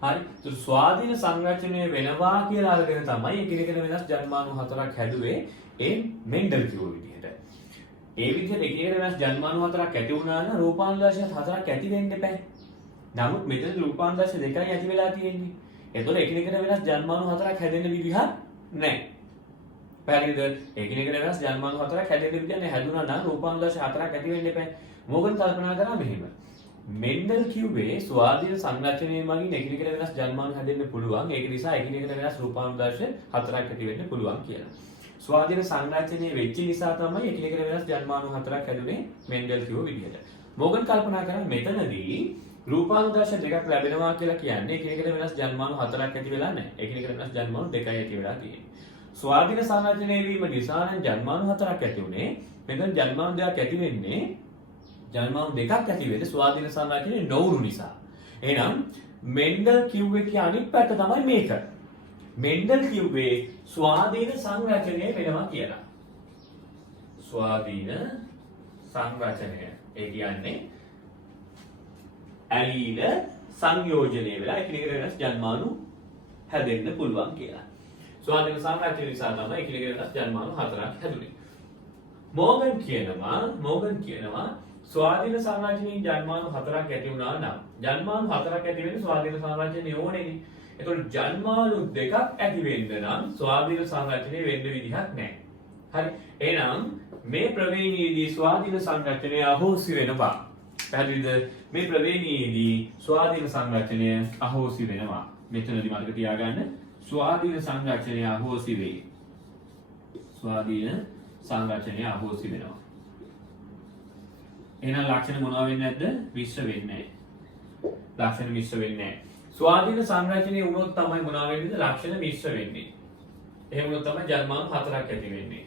හරි. ඒතර ස්වාධීන සංරචනය වෙනවා කියලා අරගෙන තමයි එකිනෙකට වෙනස් ජන්මාණු හතරක් හැදුවේ ඒ මෙන්ඩල් කිව්ව විදිහට. ඒ විදිහට එකිනෙකට වෙනස් ජන්මාණු හතරක් ඇති වුණා නම් රූපාන්දාශය හතරක් ඇති වෙන්න එපා. නමුත් මෙතන රූපාන්දාශය දෙකයි ඇති වෙලා තියෙන්නේ. එතකොට එකිනෙකට වෙනස් ජන්මාණු හතරක් හැදෙන්න විදිහක් නැහැ. පැහැදිලිද? එකිනෙකට වෙනස් ජන්මාණු හතරක් හැදෙන්න විදිහ නැහැ. හැදුනා නම් රූපාන්දාශය හතරක් ඇති වෙන්න එපා. මොකද කල්පනා කරා මෙහෙම. මෙන්ඩල් කිව්වේ ස්වාධීන සංරචනය මගින් එකිනෙකට වෙනස් ජන්මාණු හැදෙන්න පුළුවන්. ඒක නිසා එකිනෙකට වෙනස් රූපාන්දාශය හතරක් ඇති වෙන්න පුළුවන් කියලා. ස්වාධීන සංරචනය වෙච්ච නිසා තමයි එකිනෙකට වෙනස් ජන්මාණු හතරක් හැදුනේ මෙන්ඩල් කිව්ව විදිහට. මොගන් කල්පනා කරා මෙතනදී රූපාන්දාශ දෙකක් ලැබෙනවා කියලා කියන්නේ එකිනෙකට වෙනස් ජන්මාණු හතරක් ඇති වෙලා නැහැ. එකිනෙකට වෙනස් ජන්මාණු දෙකයි ඇති වෙලා තියෙන්නේ. ස්වාධීන සංරචනය වීම නිසා නම් ජන්මාණු හතරක් ඇති උනේ. මෙතන ජන්මාණු දෙකක් ඇති වෙන්නේ ජන්මාණු දෙකක් ඇති වෙන්නේ ස්වාධීන සංරචනය නොවුණු නිසා. එහෙනම් මෙන්ඩල් කිව්වේ කිය අනිත් පැත්ත තමයි මේක. මෙන්ඩල් කිව්වේ ස්වාධීන සංරචනය වෙනවා කියලා. ස්වාධීන සංරචනය. ඒ කියන්නේ ඇලීල සංයෝජනය වෙලා එකිනෙකට වෙනස් ජන්මාණු හැදෙන්න පුළුවන් කියලා. ස්වාධීන සංරචනය නිසා තමයි එකිනෙකට වෙනස් ජන්මාණු හතරක් හැදුනේ. මෝගන් කියනවා ස්වාධීන සංරචනයේ ජන්මාණු හතරක් ඇති වුණා නම් ජන්මාණු හතරක් ඇති වෙන්නේ ස්වාධීන සංරචනය ඕනේනේ. එතකොට ජන්මාණු දෙකක් ඇති වෙන්න නම් ස්වාධීන සංරචනය වෙන්න විදිහක් නැහැ. හරි. එහෙනම් මේ ප්‍රවේණියේදී ස්වාධීන සංරචනය අහෝසි වෙනවා. පැහැදිලිද? මේ ප්‍රවේණියේදී ස්වාධීන සංරචනය අහෝසි වෙනවා. මෙතනදී මතක තියාගන්න ස්වාධීන සංරචනය අහෝසි වෙයි. ස්වාධීන සංරචනය අහෝසි වෙනවා. එහෙනම් ලක්ෂණ මොනවා වෙන්නේ නැද්ද? මිශ්‍ර වෙන්නේ නැහැ. ලක්ෂණ මිශ්‍ර වෙන්නේ නැහැ. ස්වාධීන සංරචනය වුණොත් තමයි මොනවා වෙන්නේද? ලක්ෂණ මිශ්‍ර වෙන්නේ. එහෙම වුණොත් තමයි ජන්මාණු හතරක් ඇති වෙන්නේ.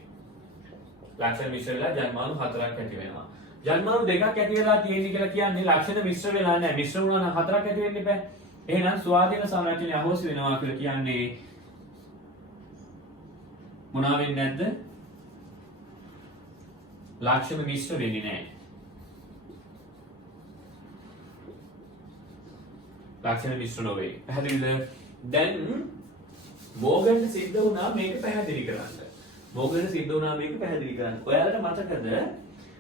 ලක්ෂණ මිශ්‍ර වෙලා ජන්මාණු හතරක් ඇති වෙනවා. ජන්මාණු දෙකක් ඇති වෙලා තියෙන්නේ කියලා කියන්නේ ලක්ෂණ මිශ්‍ර වෙලා නැහැ. මිශ්‍ර වුණා නම් හතරක් ඇති වෙන්න බෑ. එහෙනම් ස්වාධීන සංරචනය අහෝසි වෙනවා කියලා කියන්නේ මොනවා වෙන්නේ නැද්ද? ලක්ෂණ මිශ්‍ර වෙන්නේ නැහැ. ලක්ෂණ මිශ්‍ර නොවේ. පැහැදිලිද? දැන් මෝගන්ට සිද්ධ වුණා මේක පැහැදිලි කරන්න. ඔයාලට මතකද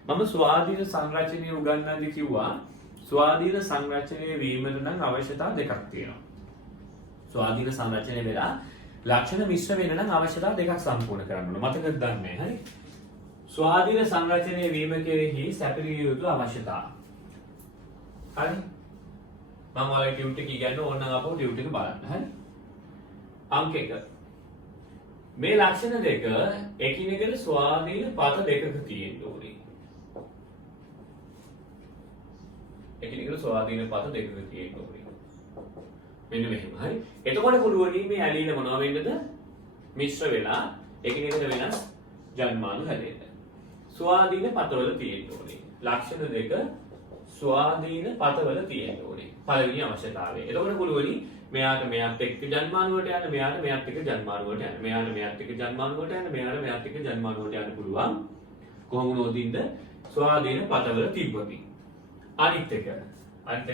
මම ස්වාධීන සංරචනය උගන්වන්න කිව්වා ස්වාධීන සංරචනය වීමට නම් අවශ්‍යතා දෙකක් තියෙනවා. ස්වාධීන සංරචනය වෙලා ලක්ෂණ මිශ්‍ර වෙන්න නම් අවශ්‍යතා දෙකක් සම්පූර්ණ කරන්න ඕන. මතකද දන්නේ? හරි. ස්වාධීන සංරචනය වීම කෙරෙහි සැපිරිය යුතු අවශ්‍යතා. හරි. මම ඔයාලට ටියුට් එක ඉගන්න ඕන නම් අපෝ ටියුට් එක බලන්න. හරි. අංක 1. මේ ලක්ෂණ දෙක එකිනෙකට ස්වාධීන පද දෙකක තියෙන්න ඕනේ. එකිනෙකට ස්වාධීන පද දෙකක තියෙන්න ඕනේ. මෙන්න මෙහෙම. හරි. එතකොට පුළුවනි මේ ඇලීල මොනවා වෙන්නද? මිශ්‍ර වෙලා එකිනෙකට වෙනස් ජන්මාණු හැදෙන්න. ස්වාධීන පදවල තියෙන්න ඕනේ. ලක්ෂණ දෙක ස්වාධීන පදවල තියෙන්න ඕනේ. පළවෙනි අවශ්‍යතාවය. එතකොට පුළුවනි මෙයාට මෙයාත් එක්ක ජන්මාණු වලට යන්න, මෙයාට මෙයාත් එක්ක ජන්මාණු වලට යන්න, මෙයාට මෙයාත් එක්ක ජන්මාණු වලට යන්න, මෙයාට මෙයාත් එක්ක ජන්මාණු වලට යන්න පුළුවන්. කොහොම වුණොත්ින්ද ස්වාධීන පදවල තිබ්බොත්. අනිත් එක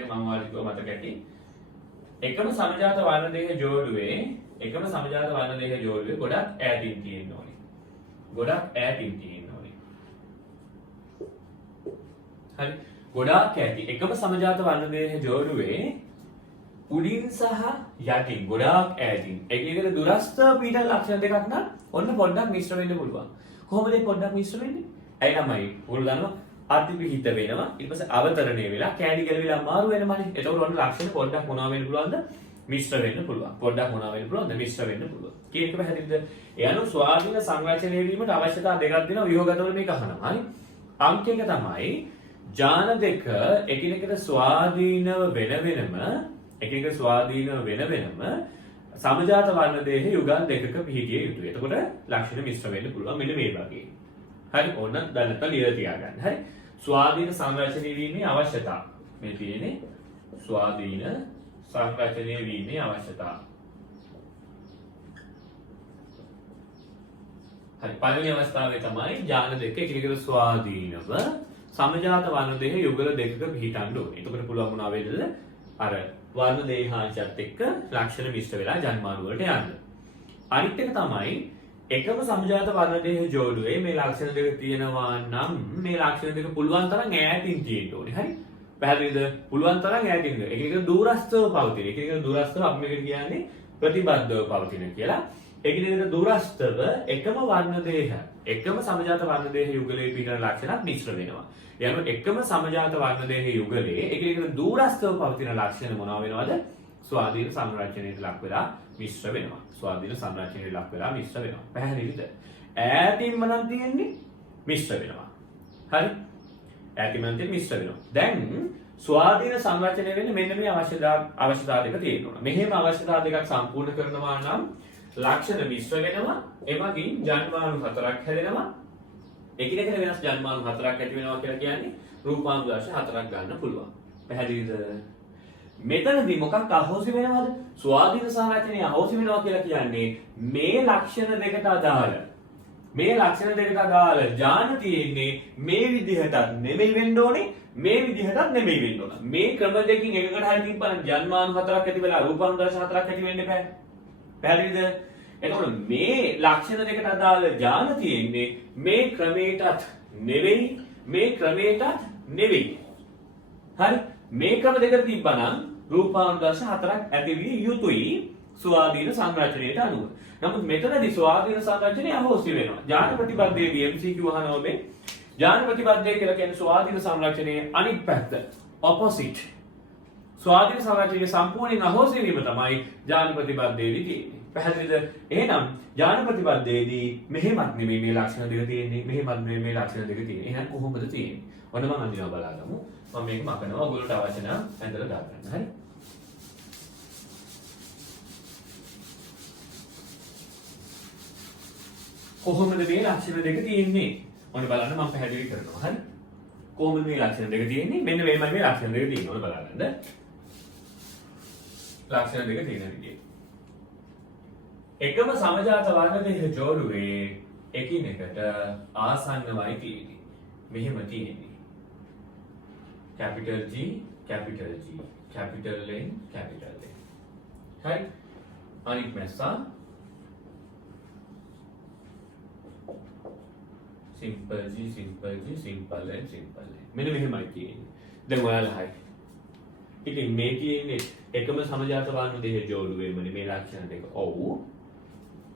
මම ඔයාලට කිව්ව මතක ඇති. එකම සමජාත වර්ණ දෙක ජෝඩුවේ ගොඩක් ඈතින් තියෙන්න ඕනේ. හරි. ගොඩාක් ඈතින්. එකම සමජාත වර්ණ දෙක ජෝඩුවේ උඩින් සහ යටින් ගොඩාක් ඈතින්. එකිනෙකට දුරස්ත පීඩන ලක්ෂණ දෙකක් නම් ඔන්න පොඩ්ඩක් මිශ්‍ර වෙන්න පුළුවන්. කොහොමද මේ පොඩ්ඩක් මිශ්‍ර වෙන්නේ? ඇයි ළමයි? ඔයගොල්ලෝ දන්නවා අතිපිහිත වෙනවා. ඊට පස්සේ අවතරණය වෙලා කැඩි ගැලවිලා අමාරු වෙනමනේ. එතකොට ඔන්න ලක්ෂණ පොඩ්ඩක් මොනවා වෙන්න පුළුවන්ද? මිශ්‍ර වෙන්න පුළුවන්. මිශ්‍ර වෙන්න පුළුවන්. කීයක පැහැදිලිද? ඒ අනුව ස්වාධීන සංරචනය වීමට අවශ්‍යතා දෙකක් දෙනවා ව්‍යුහගතවල මේක අහනවා. හරි. අංක 1 තමයි ජාන දෙක එකිනෙකට ස්වාධීනව වෙන වෙනම සමජාත වර්ණ දෙක යුගල් දෙකක පිහිටිය යුතුයි. එතකොට ලක්ෂණ මිශ්‍ර වෙන්න පුළුවන් මෙන්න මේ වගේ. හරි. ඕන දැනට ලියලා තියාගන්න. හරි. ස්වාධීන සංරචනය වීමේ අවශ්‍යතා. මේ තියෙන්නේ ස්වාධීන සංරචනය වීමේ අවශ්‍යතා. හරි. පළවෙනි අවස්ථාවේ තමයි ජාන දෙක එකිනෙකට ස්වාධීනව සමජාත වර්ණ දෙක යුගල දෙකක පිහිටන්න ඕනේ. එතකොට පුළුවන් වුණා වේදද අර වර්ණ දේහාංශයත් එක්ක ලක්ෂණ මිශ්‍ර වෙලා ජන්මාණු වලට යන්න. අනිත් එක තමයි එකම සමජාත වර්ණ දේහ ජෝඩුවේ මේ ලක්ෂණ දෙක තියෙනවා නම් මේ ලක්ෂණ දෙක පුළුවන් තරම් ඈතින් තියෙන්න ඕනේ. හරි? පැහැදිලිද? පුළුවන් තරම් ඈතින්. එක එක දුරස්තව පවතින. එක එක දුරස්තව අපි මේකට කියන්නේ ප්‍රතිබද්ධව පවතින කියලා. එකිනෙකට දුරස්තව එකම වර්ණ දේහ එකම සමජාත වර්ණ දේහ යුගලයේ පිටන ලක්ෂණත් මිශ්‍ර වෙනවා. යනු එකම සමජාත වර්ණ දේහ යුගලයේ එකිනෙකට දුරස්තව පවතින ලක්ෂණ මොනවා වෙනවද? ස්වාධීන සංරචනයට ලක් වෙලා මිශ්‍ර වෙනවා. ස්වාධීන සංරචනයට ලක් වෙලා මිශ්‍ර වෙනවා. පැහැදිලිද? ඈතින්ම නම් තියෙන්නේ මිශ්‍ර වෙනවා. හරි? ඈතින්ම නම් තියෙන්නේ මිශ්‍ර වෙනවා. දැන් ස්වාධීන සංරචනය වෙන්නේ මෙන්න මේ අවශ්‍යතාව දෙක තියෙනවා. මෙහෙම අවශ්‍යතාව දෙකක් සම්පූර්ණ කරනවා නම් ලක්ෂණ මිශ්‍ර වෙනවා. එමගින් ජන්මාණු හතරක් හැදෙනවා. එකිනෙකට වෙනස් ජන්මාණු හතරක් ඇති වෙනවා කියලා කියන්නේ රූපාංශ හතරක් ගන්න පුළුවන්. පැහැදිලිද? මෙතනදී මොකක් අහෝසි වෙනවද? ස්වාධීන සංරචනය අහෝසි වෙනවා කියලා කියන්නේ මේ ලක්ෂණ දෙකට අදාළ ඥාන තියෙන්නේ මේ විදිහටත් නෙමෙයි වෙන්න ඕනේ, මේ විදිහටත් නෙමෙයි වෙන්න ඕන. මේ ක්‍රම දෙකකින් එකකට හරි තිබ්බනම් ජන්මාණු හතරක් ඇති වෙලා රූපාංශ හතරක් ඇති වෙන්න බෑ. පැහැදිලිද? එතකොට මේ ලක්ෂණ දෙකට අදාළ ඥාන තියෙන්නේ මේ ක්‍රමයටත් නෙවෙයි, මේ ක්‍රමයටත් නෙවෙයි. හරි? මේ ක්‍රම දෙකට තිබ්බනම් රූපාංශ හතරක් ඇති විය යුතුයි ස්වාධීන සංරචනයට අනුව. නමුත් මෙතනදී ස්වාධීන සංරචනය අහෝසි වෙනවා. ඥාන ප්‍රතිපදයේදී MCQ අහනවා මේ ඥාන ප්‍රතිපදය කියලා කියන්නේ ස්වාධීන සංරචනයේ අනිත් පැත්ත, opposite. ස්වාධීන සංරචනයේ සම්පූර්ණයෙන් අහෝසි වීම තමයි ඥාන ප්‍රතිපදයේදී තියෙන්නේ. පැහැදිලිද? එහෙනම් ඥාන ප්‍රතිපදයේදී මෙහෙමත් නෙමෙයි මේ ලක්ෂණ දෙක තියෙන්නේ, මෙහෙමත් නෙමෙයි මේ ලක්ෂණ දෙක තියෙන්නේ. එහෙනම් කොහොමද තියෙන්නේ? ඔන්න මම අඳිනවා බලාගමු. මම මේක මකනවා. ඔයගොල්ලෝට අවශ්‍ය නම් ඇඳලා දාගන්න. හරි? කොහොමද මේ ලක්ෂණ දෙක තියෙන්නේ? ඔන්න බලන්න මම පැහැදිලි කරනවා. හරි? කොහොමද මේ ලක්ෂණ දෙක තියෙන්නේ? මෙන්න මේමයි මේ ලක්ෂණ දෙක තියෙන්නේ. ඔන්න බලන්න. ලක්ෂණ දෙක තියෙන විදිය. එකම සමජාත වර්ණ දෙක ජෝඩුවේ එකිනෙකට ආසන්නවයි තියෙන්නේ. මෙහෙම තියෙන්නේ. capital G, capital G, capital N, capital N. හරි? අනිත් මැස්සා simple G, simple G, simple N, simple N. මෙන්න මෙහෙමයි තියෙන්නේ. දැන් ඔයාලා හරි. ඉතින් මේ තියෙන්නේ එකම සමජාත වර්ණ දෙක ජෝඩුවේමනේ මේ ලක්ෂණ දෙක. ඔව්.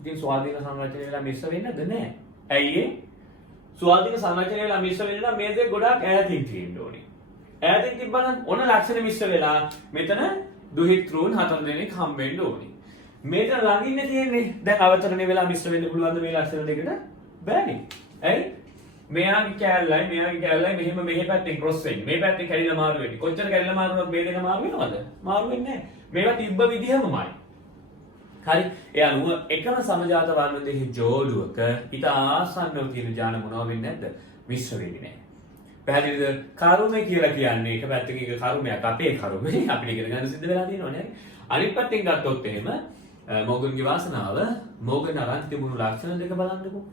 ඉතින් ස්වාධීන සංරචනය වෙලා මිශ්‍ර වෙන්නේද නැහැ. ඇයි ඒ? ස්වාධීන සංරචනය වෙලා මිශ්‍ර වෙන්න නම් මේ දෙක ගොඩාක් ඈතින් තියෙන්න ඕනේ. ඈතින් තිබ්බනම් ඔන්න ලක්ෂණ මිශ්‍ර වෙලා මෙතන දුහිතෘන් හතර දෙනෙක් හම්බෙන්න ඕනේ. මෙතන ළඟින් තියෙන්නේ දැන් අවතරණය වෙලා මිශ්‍ර වෙන්න පුළුවන්ද මේ ලක්ෂණ දෙකට? බෑනේ. ඇයි? මෙයාගේ කැලලයි මෙහෙම මෙහෙ පැත්තෙන් ක්‍රොස් වෙන්නේ. මේ පැත්තෙන් කැඩිලා මාරු වෙන්නේ. කොච්චර කැඩිලා මාරු වුණත් මේ දෙක මාරු වෙනවද? මාරු වෙන්නේ නැහැ. මේවා තිබ්බ විදිහමමයි. හරි? ඒ අනුව එකම සමජාත වර්ණ දෙකේ ජෝඩුවක ඊට ආසන්නව තියෙන ඥාන මොනව වෙන්නේ නැද්ද? මිශ්‍ර වෙන්නේ නැහැ. පැහැදිලිද? කර්මය කියලා කියන්නේ එක පැත්තකින් එක කර්මයක් අපේ කර්මය අපිට ඉගෙන ගන්න සිද්ධ වෙලා තියෙනවා නේද? අනිත් පැත්තෙන් ගත්තොත් එහෙම මෝගන්ගේ වාසනාව මෝගන් අරන් තිබුණු ලක්ෂණ දෙක බලන්නකෝ.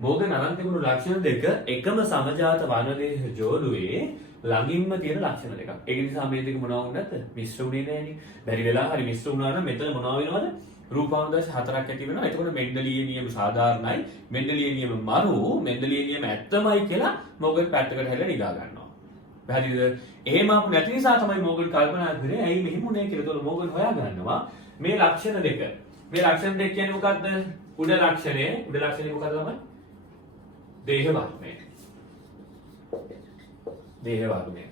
මෝගන් අරන් තිබුණු ලක්ෂණ දෙක එකම සමජාත වර්ණ දෙක ජෝඩුවේ ළඟින්ම තියෙන ලක්ෂණ දෙකක්. ඒක නිසා මේ දෙක මොනවා වුණත් මිශ්‍ර වුණේ නැහැනේ. බැරි වෙලා හරි මිශ්‍ර වුණා නම් මෙතන මොනවා වෙනවද? රූපාංශ හතරක් ඇති වෙනවා. එතකොට මෙන්ඩලියේ නියම සාධාරණයි. මෙන්ඩලියේ නියම මරු, මෙන්ඩලියේ නියම ඇත්තමයි කියලා මෝගන් පැත්තකට හැරලා නිදා ගන්නවා. පැහැදිලිද? එහෙම ආපු නැති නිසා තමයි මෝගන් කල්පනා කරේ ඇයි මෙහෙම උනේ කියලා. ඒතකොට මෝගන් හොයා ගන්නවා මේ ලක්ෂණ දෙක. මේ ලක්ෂණ දෙක කියන්නේ මොකක්ද? උඩ ලක්ෂණය මොකක්ද තමයි? දේහ වර්ණය. දේහ වර්ණය.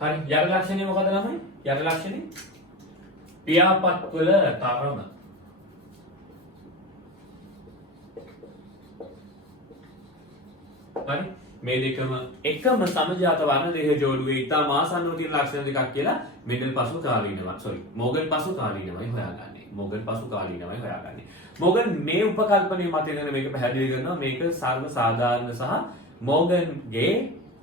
හරි. යට ලක්ෂණය මොකද ළමයි? යට ලක්ෂණය පියාපත් වල තරම. හරි. මේ දෙකම එකම සමජාත වර්ණ දෙක ජෝඩුවේ ඉතාම ආසන්නව තියෙන ලක්ෂණ දෙකක් කියලා මෙඩල් පසු කාලීනව මෝගන් පසු කාලීනවයි හොයාගන්නේ. මෝගන් මේ උපකල්පනය මත ඉඳන් මේක පැහැදිලි කරනවා. මේක සර්ව සාධාරණ සහ මෝගන්ගේ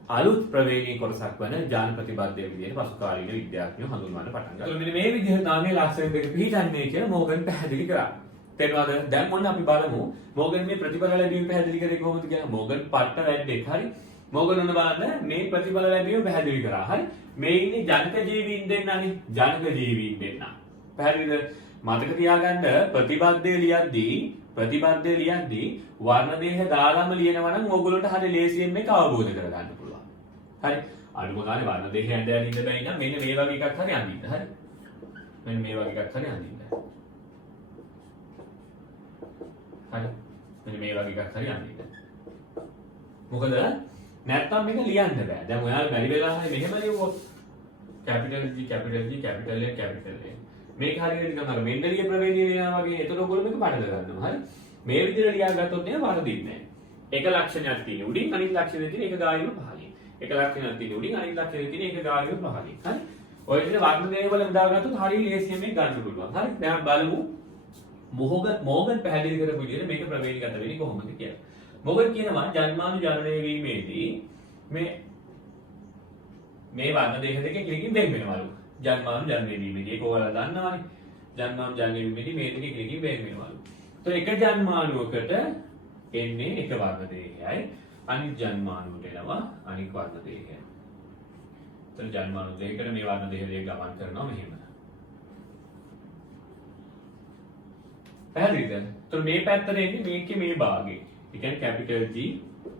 අලුත් ප්‍රවේණී කොටසක් වන ඥාන ප්‍රතිපදයේ විදිහට පසු කාලීන විද්‍යාඥයෝ හඳුන්වන්න පටන් ගත්තා. මෙන්න මේ විදිහට තමයි ලක්ෂණ දෙක පිළිගන්නේ කියලා මෝගන් පැහැදිලි කරා. තේරුණාද? දැන් මොන්න අපි බලමු මෝගන් මේ ප්‍රතිඵල ලැබීම පැහැදිලි කරේ කොහොමද කියලා. මෝගන් පට්ට වැඩේ. හරි. මෝගන් ඔන්න බලන්න මේ ප්‍රතිඵල ලැබීම පැහැදිලි කරා. හරි. මේ ඉන්නේ ජනක ජීවීන් දෙන්නනේ. ජනක ජීවීන් දෙන්න. පැහැදිලිද? මතක තියාගන්න ප්‍රතිපදයේ ලියද්දී වර්ණ දේහ දාලාම ලියනවා නම් ඕගොල්ලන්ට හරිය ලේසියෙන් මේක අවබෝධ කරගන්න පුළුවන්. හරි. අනිත් මොනවානේ වර්ණ දේහ ඇඳලා ඉන්න බැයි නම් මෙන්න මේ වගේ එකක් හරි අඳින්න. හරි. මෙන්න මේ වගේ එකක් හරි අඳින්න. හරි. මෙන්න මේ වගේ එකක් හරි අඳින්න. මොකද නැත්තම් මේක ලියන්න බෑ. දැන් ඔයාලා බැරි වෙලා හරි මෙහෙම ලියුවොත් capital G capital G capital A capital A මේක හරියට නිකන් අර මෙන්ඩලිය ප්‍රවේදීය ලියනවා වගේ එතකොට ඔයගොල්ලෝ මේක පටල ගන්නවා. හරි. මේ විදිහට ලියාගත්තොත් නේ වරදින්නේ නැහැ. එක ලක්ෂණයක් තියෙන උඩින් අනිත් ලක්ෂණය තියෙන එක ගායම පහලින්. එක ලක්ෂණයක් තියෙන උඩින් අනිත් ලක්ෂණය තියෙන එක ගායම පහලින්. හරි. ඔය විදිහට වර්ණ දේහ වල දාගත්තොත් හරිය ලේසියෙන් මේක ගන්න පුළුවන්. හරි. දැන් බලමු මෝගන් පැහැදිලි කරපු විදිහට මේක ප්‍රවේදීගත වෙන්නේ කොහොමද කියලා. මොකද කියනවා ජන්මානු ජනනය වීමේදී මේ වර්ණ දේහ දෙක එකිනෙකින් වෙන් වෙනවලු. ජන්මානු ජනනය වීමේදී ඒක ඔයාලා දන්නවනේ. ජන්මානු ජනනය වීමේදී මේ දෙක එකිනෙකින් වෙන් වෙනවලු. તો එක ජන්මානුවකට එන්නේ එක වර්ණ දේහයයි අනිත් ජන්මානුවට එනවා අනිත් වර්ණ දේහයයි. එතන ජන්මානු දෙකකට මේ වර්ණ දේහ දෙක ගමන් කරනවා මෙහෙම. පැහැදිලිද? તો මේ පැත්තට එන්නේ මේකේ මේ භාගේ. ඒ කියන්නේ කැපිටල් G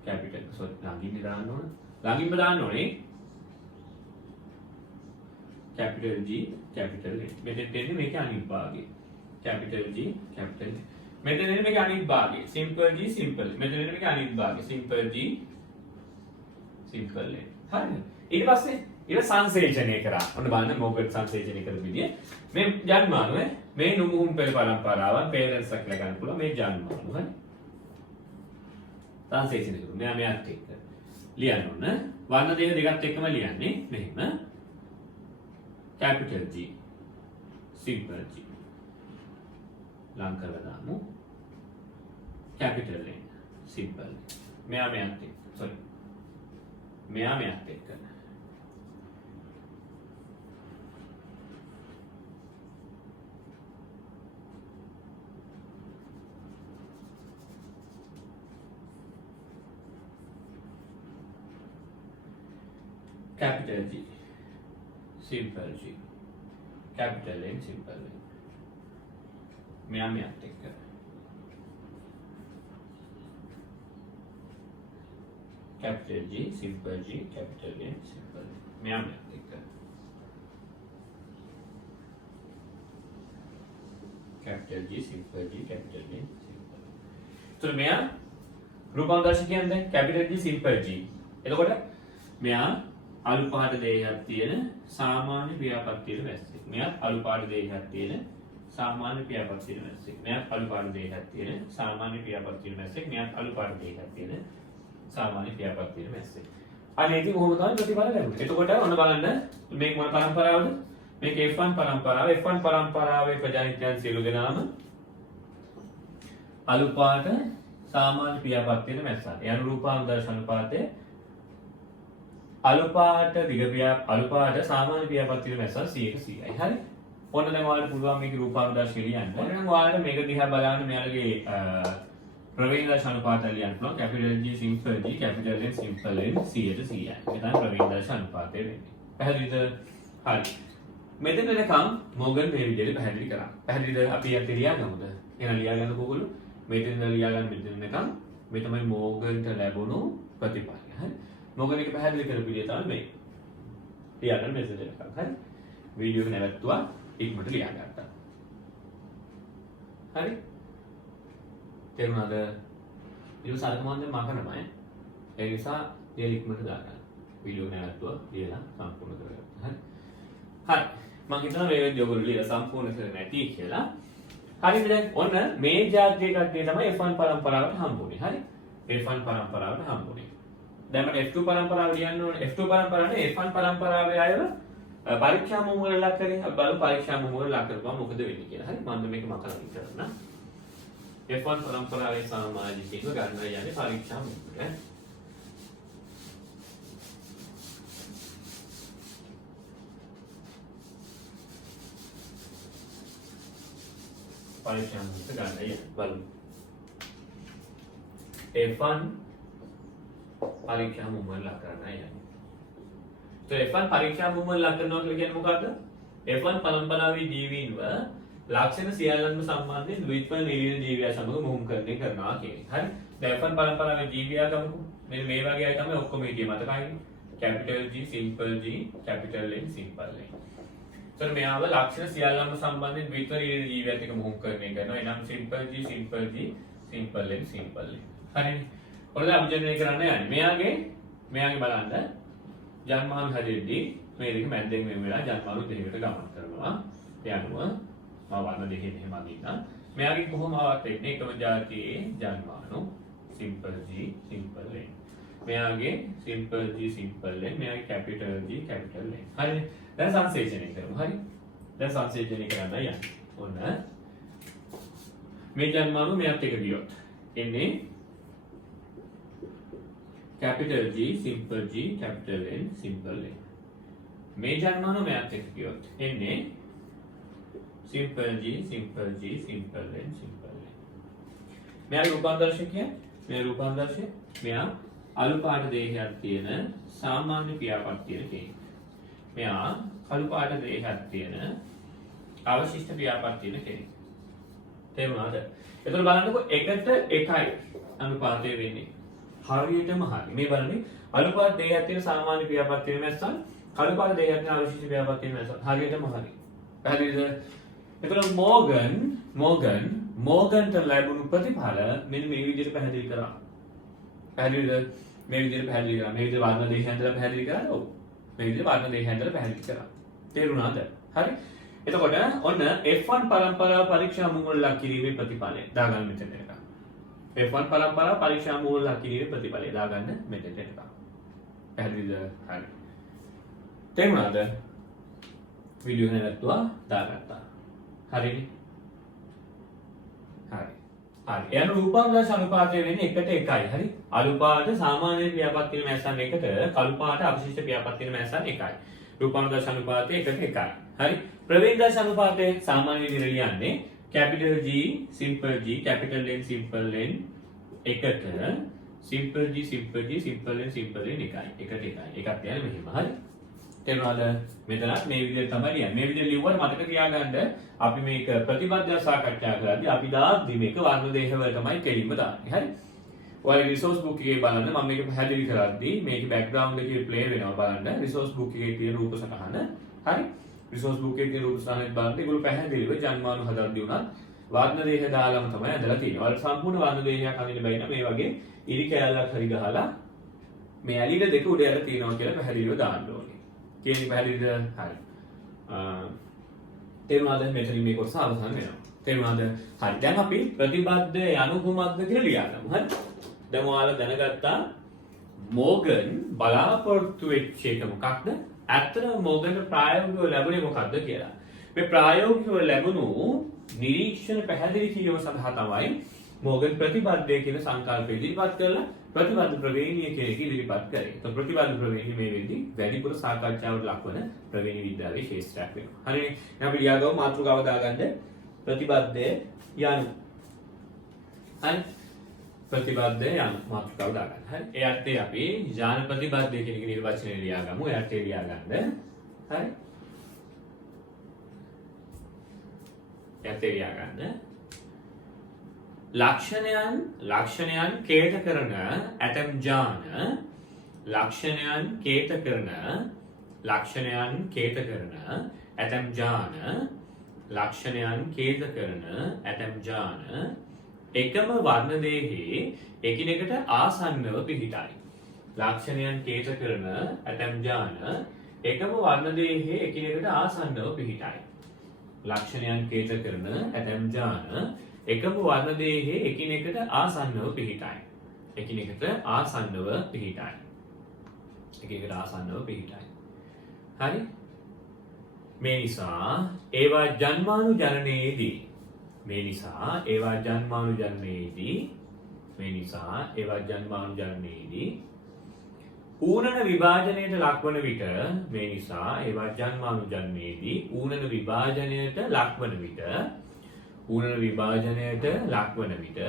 කැපිටල් ළඟින් දාන්න ඕන. ළඟින්ම දාන්න ඕනේ. Capital G capital A. මෙතෙන් දෙන්නේ මේකේ අනිත් භාගේ. Capital G capital A. මෙතන එන්නේ මේකේ අනිත් භාගේ. Simple G simple. මෙතන එන්නේ මේකේ අනිත් භාගේ. Simple G simple A. හරිද? ඊට පස්සේ සංසේචනය කරා. ඔන්න බලන්න මොකද සංසේචනය කරපු විදිය. මේ ජන්මානුවේ මේ නුඹුම් පෙළ පරම්පරාවන් පේරන්ට්ස් කියලා ගන්න පුළුවන් මේ ජන්මානු. හරි? සංසේචනය කරු. මෙයාත් එක්ක ලියන්න ඕන. වර්ණ දේහ දෙකත් එක්කම ලියන්නේ මෙහෙම. capital G simple G ලං කරලා දාමු. capital N simple. මෙයාත් එක්ක. sorry. මෙයාත් එක්ක. capital G simple G capital N simple N මෙයාත් එක්ක capital G simple G capital N simple N මෙයාත් එක්ක capital G simple G capital N simple तो මෙයා රූපාන්තරශ කියන්නේ capital G simple G එතකොට මෙයා අලු පාට දේහයක් තියෙන සාමාන්‍ය ක්‍රියාපත්තියට වැස්සෙක්. මෙයාත් අලු පාට දේහයක් තියෙන සාමාන්‍ය ක්‍රියාපත්තියට වැස්සෙක්. මෙයාත් අලු පාට දේහයක් තියෙන සාමාන්‍ය ක්‍රියාපත්තියට වැස්සෙක්. මෙයාත් අලු පාට දේහයක් තියෙන සාමාන්‍ය ක්‍රියාපත්තියට වැස්සෙක්. අනේ ඉතින් කොහොමද තමයි ප්‍රතිඵල ලැබුණේ? එතකොට ඔන්න බලන්න මේක මොන පරම්පරාවද? මේක F1 පරම්පරාව. F1 පරම්පරාවේ ප්‍රජානිතයන් සියලු දෙනාම අලු පාට සාමාන්‍ය ක්‍රියාපත්තියට වැස්සා. ඒ අනුරූපාන්දර්ශ අනුපාතය අලුපාට අලුපාට සාමාන්‍ය ක්‍රියාපත්තියට මැස්සන් 100%යි. හරි? ඔන්න දැන් ඔයාලට පුළුවන් මේකේ රූපාන්තරශ ලියන්න. ඔන්න නම් ඔයාලට මේක දිහා බලන්න මෙයාලගේ ප්‍රවේදදර්ශ අනුපාතය ලියන්න පුළුවන්. Capital G simple G capital N simple N 100%යි. ඒ තමයි ප්‍රවේදදර්ශ අනුපාතය වෙන්නේ. පැහැදිලිද? හරි. මෙතන එනකම් මොගන් මේ විදිහට පැහැදිලි කරා. පැහැදිලිද? අපි යත් ලියන්නමුද? එහෙනම් ලියා ගන්නකො ඔයගොල්ලෝ. මෙතන ලියා ගන්න මෙතන එනකම් මේ තමයි මොගන්ට ලැබුණු ප්‍රතිඵලය. හරි? මොකද මේක පැහැදිලි කරපු විදිය තමයි මේ. ලියාගන්න මෙසේජ් එකක්. හරි? වීඩියෝ එක නැවතුවා ඉක්මනට ලියාගත්තා. හරි? තේරුණාද? ඊළඟ සාකච්ඡාවෙන් මා කරනවා. ඒ නිසා ලියලා ඉක්මනට දාගන්න. වීඩියෝ එක නැවතුවා ලියලා සම්පූර්ණ කරගන්න. හරි? හරි. මම හිතනවා මේ වීඩියෝ එක ලියලා සම්පූර්ණ කරලා නැති කියලා. හරිද? දැන් ඔන්න මේ ජාතියේ කට්ටිය තමයි F1 පරම්පරාවට හම්බුනේ. හරි? F1 පරම්පරාවට හම්බුනේ. දැන් මට F2 පරම්පරාව ලියන්න ඕනේ. F2 පරම්පරාවේ F1 පරම්පරාවේ අයව පරීක්ෂා මුමුවල ලක් කරේ. අපි බලමු පරීක්ෂා මුමුවල ලක් කරපුවම මොකද වෙන්නේ කියලා. හරි? මම මේක මකලා ඉන්න. F1 පරම්පරාවේ සමාජිකව ගන්න යන්නේ පරීක්ෂා මුමුවල. පරීක්ෂා මුමුවල ගන්න යන්නේ. බලමු. F1 පරීක්ෂා මුමුවල ලක් කරන්න යන්නේ. F1 පරීක්ෂා මුවමන් ලක් කරනවා කියලා කියන්නේ මොකද්ද? F1 පරම්පරාවේ ජීවීන්ව ලක්ෂණ සියල්ලන්ම සම්බන්ධයෙන් ද්විත්ව නිරීන ජීවියා සමග මුහුම්කරණය කරනවා කියන්නේ. හරි. දැන් F1 පරම්පරාවේ ජීවියා ගමුකෝ. මෙන්න මේ වගේ අය තමයි ඔක්කොම හිටියේ මතකයිනේ. capital G, simple G, capital N, simple N. So මෙයාව ලක්ෂණ සියල්ලන්ම සම්බන්ධයෙන් ද්විත්ව නිරීන ජීවියාත් එක්ක මුහුම්කරණය කරනවා. එනම් simple G, simple G, simple N, simple N. හරිනේ. ඔන්න අපි ජනරේට් කරන්න යන්නේ. මෙයාගේ බලන්න ජන්මාන හැදෙද්දී මේ දෙක මැද්දෙන් වෙන වෙලා ජන්මාන දෙකකට ගමන් කරනවා. ඒ අනුව වර්ණ දෙකෙන් එහෙම අදින්න. මෙයාගේ කොහොම ආවත් එන්නේ එකම જાතියේ ජන්මානු simple G, simple N. මෙයාගේ simple G, simple N. මෙයාගේ capital G, capital N. හරිනේ. දැන් සංසේචනය කරමු. හරි. දැන් සංසේචනය කරන්න යන්න. ඔන්න මේ ජන්මානු මෙයාත් එක ගියොත් එන්නේ capital G, simple G, capital N, simple N. මේ ජන්මානු මෙයාත් එක ගියොත් එන්නේ simple G, simple G, simple N, simple N. මෙයාගේ රූපාන්තරශකය මෙයා අලු පාට දේහයක් තියෙන සාමාන්‍ය ක්‍රියාපටියක කෙනෙක්. මෙයා කළු පාට දේහයක් තියෙන අවශිෂ්ට ක්‍රියාපටියක කෙනෙක්. තේරුණාද? එතකොට බලන්නකො 1:1යි අනුපාතය වෙන්නේ. හරියටම හරි. මේ බලන්නේ අලු පාට දේහයක් තියෙන සාමාන්‍ය ක්‍රියාපටියක මැස්සන් කළු පාට දේහයක් තියෙන අවශිෂ්ට ක්‍රියාපටියක මැස්සන් හරියටම හරි. පැහැදිලිද? එතකොට මෝගන්ට ලැබුණු ප්‍රතිඵල මෙන්න මේ විදිහට පැහැදිලි කරා. පැහැදිලිද? මේ විදිහට පැහැදිලි කරා. මේ විදිහට වර්ණ දේශයන්තර පැහැදිලි කරා. ඔව්. මේ විදිහට වර්ණ දේශයන්තර පැහැදිලි කරා. තේරුණාද? හරි. එතකොට ඔන්න F1 පරම්පරාව පරීක්ෂා මුවල ලක් කිරීමේ ප්‍රතිඵලය දාගන්න මෙතන එකට. F1 පරම්පරාව පරීක්ෂා මුවල ලක් කිරීමේ ප්‍රතිඵලය දාගන්න මෙතන එකට. පැහැදිලිද? හරි. තේරුණාද? වීඩියෝ එක නැත්තුවා දාගත්තා. හරිනේ. හරි. එයන රූපාන්තරශ අනුපාතය වෙන්නේ 1:1යි. හරි. අලු පාට සාමාන්‍ය ක්‍රියාපත් තියෙන මැස්සන් එකට කළු පාට අවශිෂ්ට ක්‍රියාපත් තියෙන මැස්සන් 1යි. රූපාන්තරශ අනුපාතය 1:1යි. හරි. ප්‍රවේගදර්ශ අනුපාතය සාමාන්‍ය විදිහට ලියන්නේ capital G, simple G, capital N, simple N එකට simple G, simple G, simple N, simple N 1යි. 1:1යි. එකක් කියන්නේ මෙහෙම. හරි. තේරුණාද? මෙතනත් මේ විදිහට තමයි ලියන්නේ. මේ විදිහට ලියුවට මතක තියාගන්න අපි මේක ප්‍රතිබද්ධ සාකච්ඡා කරද්දී අපි දාද්දි මේක වර්ණ දේහ වලටමයි කෙලින්ම දාන්නේ. හරි. ඔයාලගේ රිසෝස් බුක් එකේ බලන්න මම මේක පැහැදිලි කරද්දී මේකේ බෑග්ග්‍රවුන්ඩ් එකේ ප්ලේ වෙනවා බලන්න. රිසෝස් බුක් එකේ තියෙන රූප සටහන. හරි. රිසෝස් බුක් එකේ තියෙන රූප සටහන බලද්දී ඒගොල්ලෝ පැහැදිලිව ජන්මානු හදද්දී උනත් වර්ණ දේහ දාලාම තමයි ඇඳලා තියෙන්නේ. ඔයාලට සම්පූර්ණ වර්ණ දේහයක් අඳින්න බැරි නම් මේ වගේ ඉරි කෑල්ලක් හරි ගහලා මේ ඇලිල දෙක උඩ යට තියෙනවා කියලා පැහැදිලිව දාන්න ඕනේ. කියන්නේ පැහැදිලිද? හරි. තේරුණාද? මෙතනින් මේ කොටස අවසන් වෙනවා. තේරුණාද? හරි. දැන් අපි ප්‍රතිබද්ධ යනු කුමක්ද කියලා ලියගමු. හරි. දැන් ඔයාලා දැනගත්තා මෝගන් බලාපොරොත්තු වෙච්ච එක මොකක්ද? ඇත්තටම මෝගන්ට ප්‍රායෝගිකව ලැබුණේ මොකක්ද කියලා. මේ ප්‍රායෝගිකව ලැබුණු නිරීක්ෂණ පැහැදිලි කිරීම සඳහා තමයි මෝගන් ප්‍රතිබද්ධය කියන සංකල්පය ඉදිරිපත් කරලා ප්‍රතිබද්ධ ප්‍රවේණිය කෙනෙක් ඉදිරිපත් කරේ. તો ප්‍රතිබද්ධ ප්‍රවේණිය මේ වෙද්දී වැඩිපුර සාකච්ඡාවට ලක්වන ප්‍රවේණි විද්‍යාවේ ශාස්ත්‍රයක් වෙනවා. හරිනේ. දැන් අපි ලියාගමු මාතෘකාව දාගන්න ප්‍රතිබද්ධය යනු. හරි. ප්‍රතිබද්ධය යනු මාතෘකාව දාගන්න. හරි. ඒ අර්ථයේ අපි ඥාන ප්‍රතිබද්ධය කියන එක නිර්වචනය ලියාගමු. ඒ අර්ථය ලියාගන්න. හරි. ඒ අර්ථය ලියාගන්න. ලක්ෂණයන් කේත කරන ඇතම් ඥාන ලක්ෂණයන් කේත කරන ඇතම් ඥාන එකම වර්ණ දේහේ එකිනෙකට ආසන්නව පිහිටයි. ලක්ෂණයන් කේත කරන ඇතම් ඥාන එකම වර්ණ දේහේ එකිනෙකට ආසන්නව පිහිටයි. ලක්ෂණයන් කේත කරන ඇතම් ඥාන එකම වර්ණ දේහේ එකිනෙකට ආසන්නව පිහිටයි. හරි? මේ නිසා ඒවා ජන්මානු ජනනයේදී ඌනන විභාජනයට ලක්වන විට මේ නිසා ඒවා ජන්මානු ජනනයේදී ඌනන විභාජනයට ලක්වන විට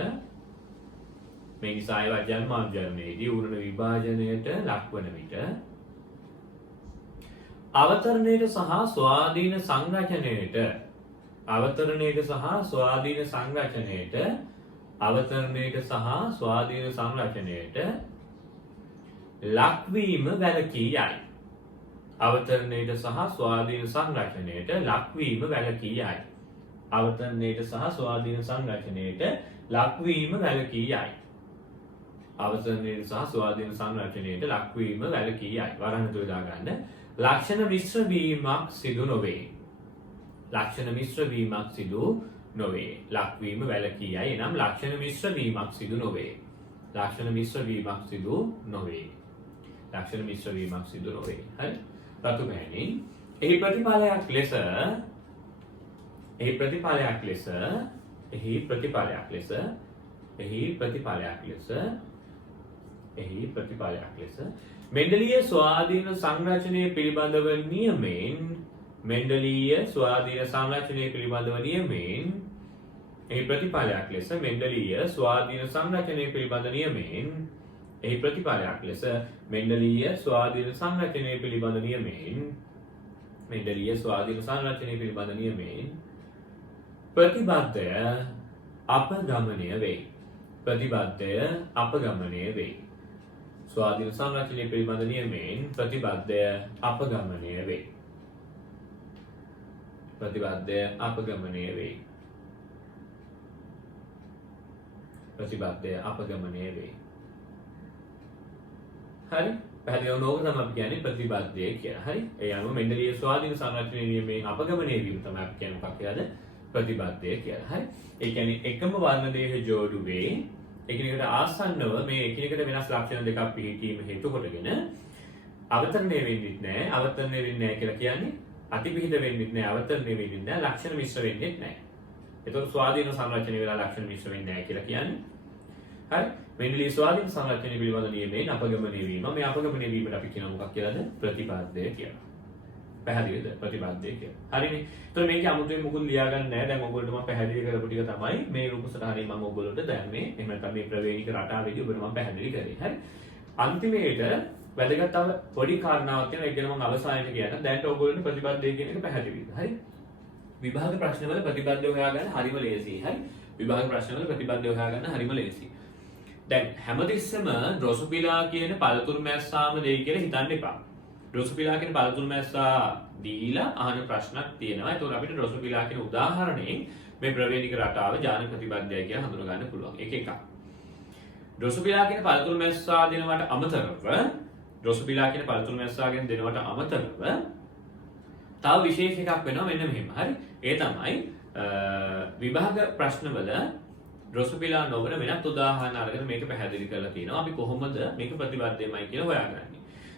මේ නිසා ඒවා ජන්මානු ජනනයේදී ඌනන විභාජනයට ලක්වන විට අවතරණයට සහ ස්වාධීන සංරචනයට අවතරණයට සහ ස්වාධීන සංරචනයට අවතරණයට සහ ස්වාධීන සංරචනයට ලක්වීම වැළකී යයි. අවතරණයට සහ ස්වාධීන සංරචනයට ලක්වීම වැළකී යයි. අවතරණයට සහ ස්වාධීන සංරචනයට ලක්වීම වැළකී යයි. අවතරණයට සහ ස්වාධීන සංරචනයට ලක්වීම වැළකී යයි. වරහන් තුල දාගන්න. ලක්ෂණ මිශ්‍ර වීමක් සිදු නොවේ. ලක්ෂණ මිශ්‍ර වීමක් සිදු නොවේ. ලක්වීම වැළකී යයි. එනම් ලක්ෂණ මිශ්‍ර වීමක් සිදු නොවේ. ලක්ෂණ මිශ්‍ර වීමක් සිදු නොවේ. ලක්ෂණ මිශ්‍ර වීමක් සිදු නොවේ. හරි. රතු පැහැණින් එහි ප්‍රතිඵලයක් ලෙස මෙන්ඩලීය ස්වාධීන සංරචනය පිළිබඳව නියමයෙන් මෙන්ඩලීය ස්වාධීන සංරචනය පිළිබඳව නියමයෙන් එහි ප්‍රතිඵලයක් ලෙස මෙන්ඩලීය ස්වාධීන සංරචනය පිළිබඳ නියමයෙන් එහි ප්‍රතිඵලයක් ලෙස මෙන්ඩලීය ස්වාධීන සංරචනය පිළිබඳ නියමයෙන් මෙන්ඩලීය ස්වාධීන සංරචනය පිළිබඳ නියමයෙන් ප්‍රතිබද්ධය අපගමනය වේ. ප්‍රතිබද්ධය අපගමනය වේ. ස්වාධීන සංරචනය පිළිබඳ නියමයෙන් ප්‍රතිබද්ධය අපගමනය වේ. ප්‍රතිබද්ධය අපගමනය වේ. ප්‍රතිබද්ධය අපගමනය වේ. හරි. පැහැදිලිව නෝක තමයි අපි කියන්නේ ප්‍රතිබද්ධය කියලා. හරි. ඒ අනුව මෙන්ඩලීය ස්වාධීන සංරචනයේ නියමයෙන් අපගමනය වීම තමයි අපි කියන්නේ මොකක්ද කියලාද? ප්‍රතිබද්ධය කියලා. හරි. ඒ කියන්නේ එකම වර්ණ දේහ ජෝඩුවේ එකිනෙකට ආසන්නව මේ එකිනෙකට වෙනස් ලක්ෂණ දෙකක් පිළිටීම හේතු කොටගෙන අවතරණය වෙන්නේ නැහැ. අවතරණය වෙන්නේ නැහැ කියලා කියන්නේ අතිපිහිට වෙන්නේ නැහැ. අවතරණය වෙන්නේ නැහැ. ලක්ෂණ මිශ්‍ර වෙන්නේ නැහැ. ඒතකොට ස්වාධීන සංරචනය වෙලා ලක්ෂණ මිශ්‍ර වෙන්නේ නැහැ කියලා කියන්නේ. හරි. මෙන්ඩලීය ස්වාධීන සංරචනය පිළිබඳ නියමයෙන් අපගමනය වීම. මේ අපගමනය වීමට අපි කියන මොකක් කියලාද? ප්‍රතිබද්ධය කියලා. පැහැදිලිද? ප්‍රතිබද්ධය කියලා. හරිනේ. ඒතකොට මේකේ අමුතුවෙන් මොකුත් ලියා ගන්න නැහැ. දැන් ඔයගොල්ලෝ මම පැහැදිලි කරපු ටික තමයි මේ රූප සටහනේ මම ඔයගොල්ලෝට දැන් මේ එහෙම නැත්නම් මේ ප්‍රවේණික රටාවේදී ඔබට මම පැහැදිලි කරේ. හරි. අන්තිමේට වැදගත් තව පොඩි කාරණාවක් තියෙනවා. ඒක ගැන මම අවසානයේ කියන්න. දැන් ඔයගොල්ලෝ ප්‍රතිබද්ධය කියන එක පැහැදිලිද? හරි. විභාග ප්‍රශ්නවල ප්‍රතිබද්ධය හොයාගන්න හරිම ලේසියි. හරි. විභාග ප්‍රශ්නවල ප්‍රතිබද්ධය හොයාගන්න හරිම ලේසියි. දැන් හැමතිස්සෙම ඩ්‍රොසොපිලා කියන පළතුරු මැස්සාම දෙයි කියලා හිතන්න එපා. ඩ්‍රොසොපිලා කියන පළතුරු මැස්සා දීලා අහන ප්‍රශ්නක් තියෙනවා. ඒතකොට අපිට ඩ්‍රොසොපිලා කියන උදාහරණයෙන් මේ ප්‍රවේණික රටාව ජාන ප්‍රතිබද්ධය කියලා හඳුනා ගන්න පුළුවන්. ඒක එකක්. ඩ්‍රොසොපිලා කියන පළතුරු මැස්සා දෙනවට අමතරව ඩ්‍රොසොපිලා කියන පළතුරු මැස්සාගෙන් දෙනවට අමතරව තව විශේෂ එකක් වෙනවා මෙන්න මෙහෙම. හරි. ඒ තමයි විභාග ප්‍රශ්නවල ඩ්‍රොසොපිලා නොවන වෙනත් උදාහරණ අරගෙන මේක පැහැදිලි කරලා තියෙනවා. අපි කොහොමද මේක ප්‍රතිබද්ධයමයි කියලා හොයාගන්නේ.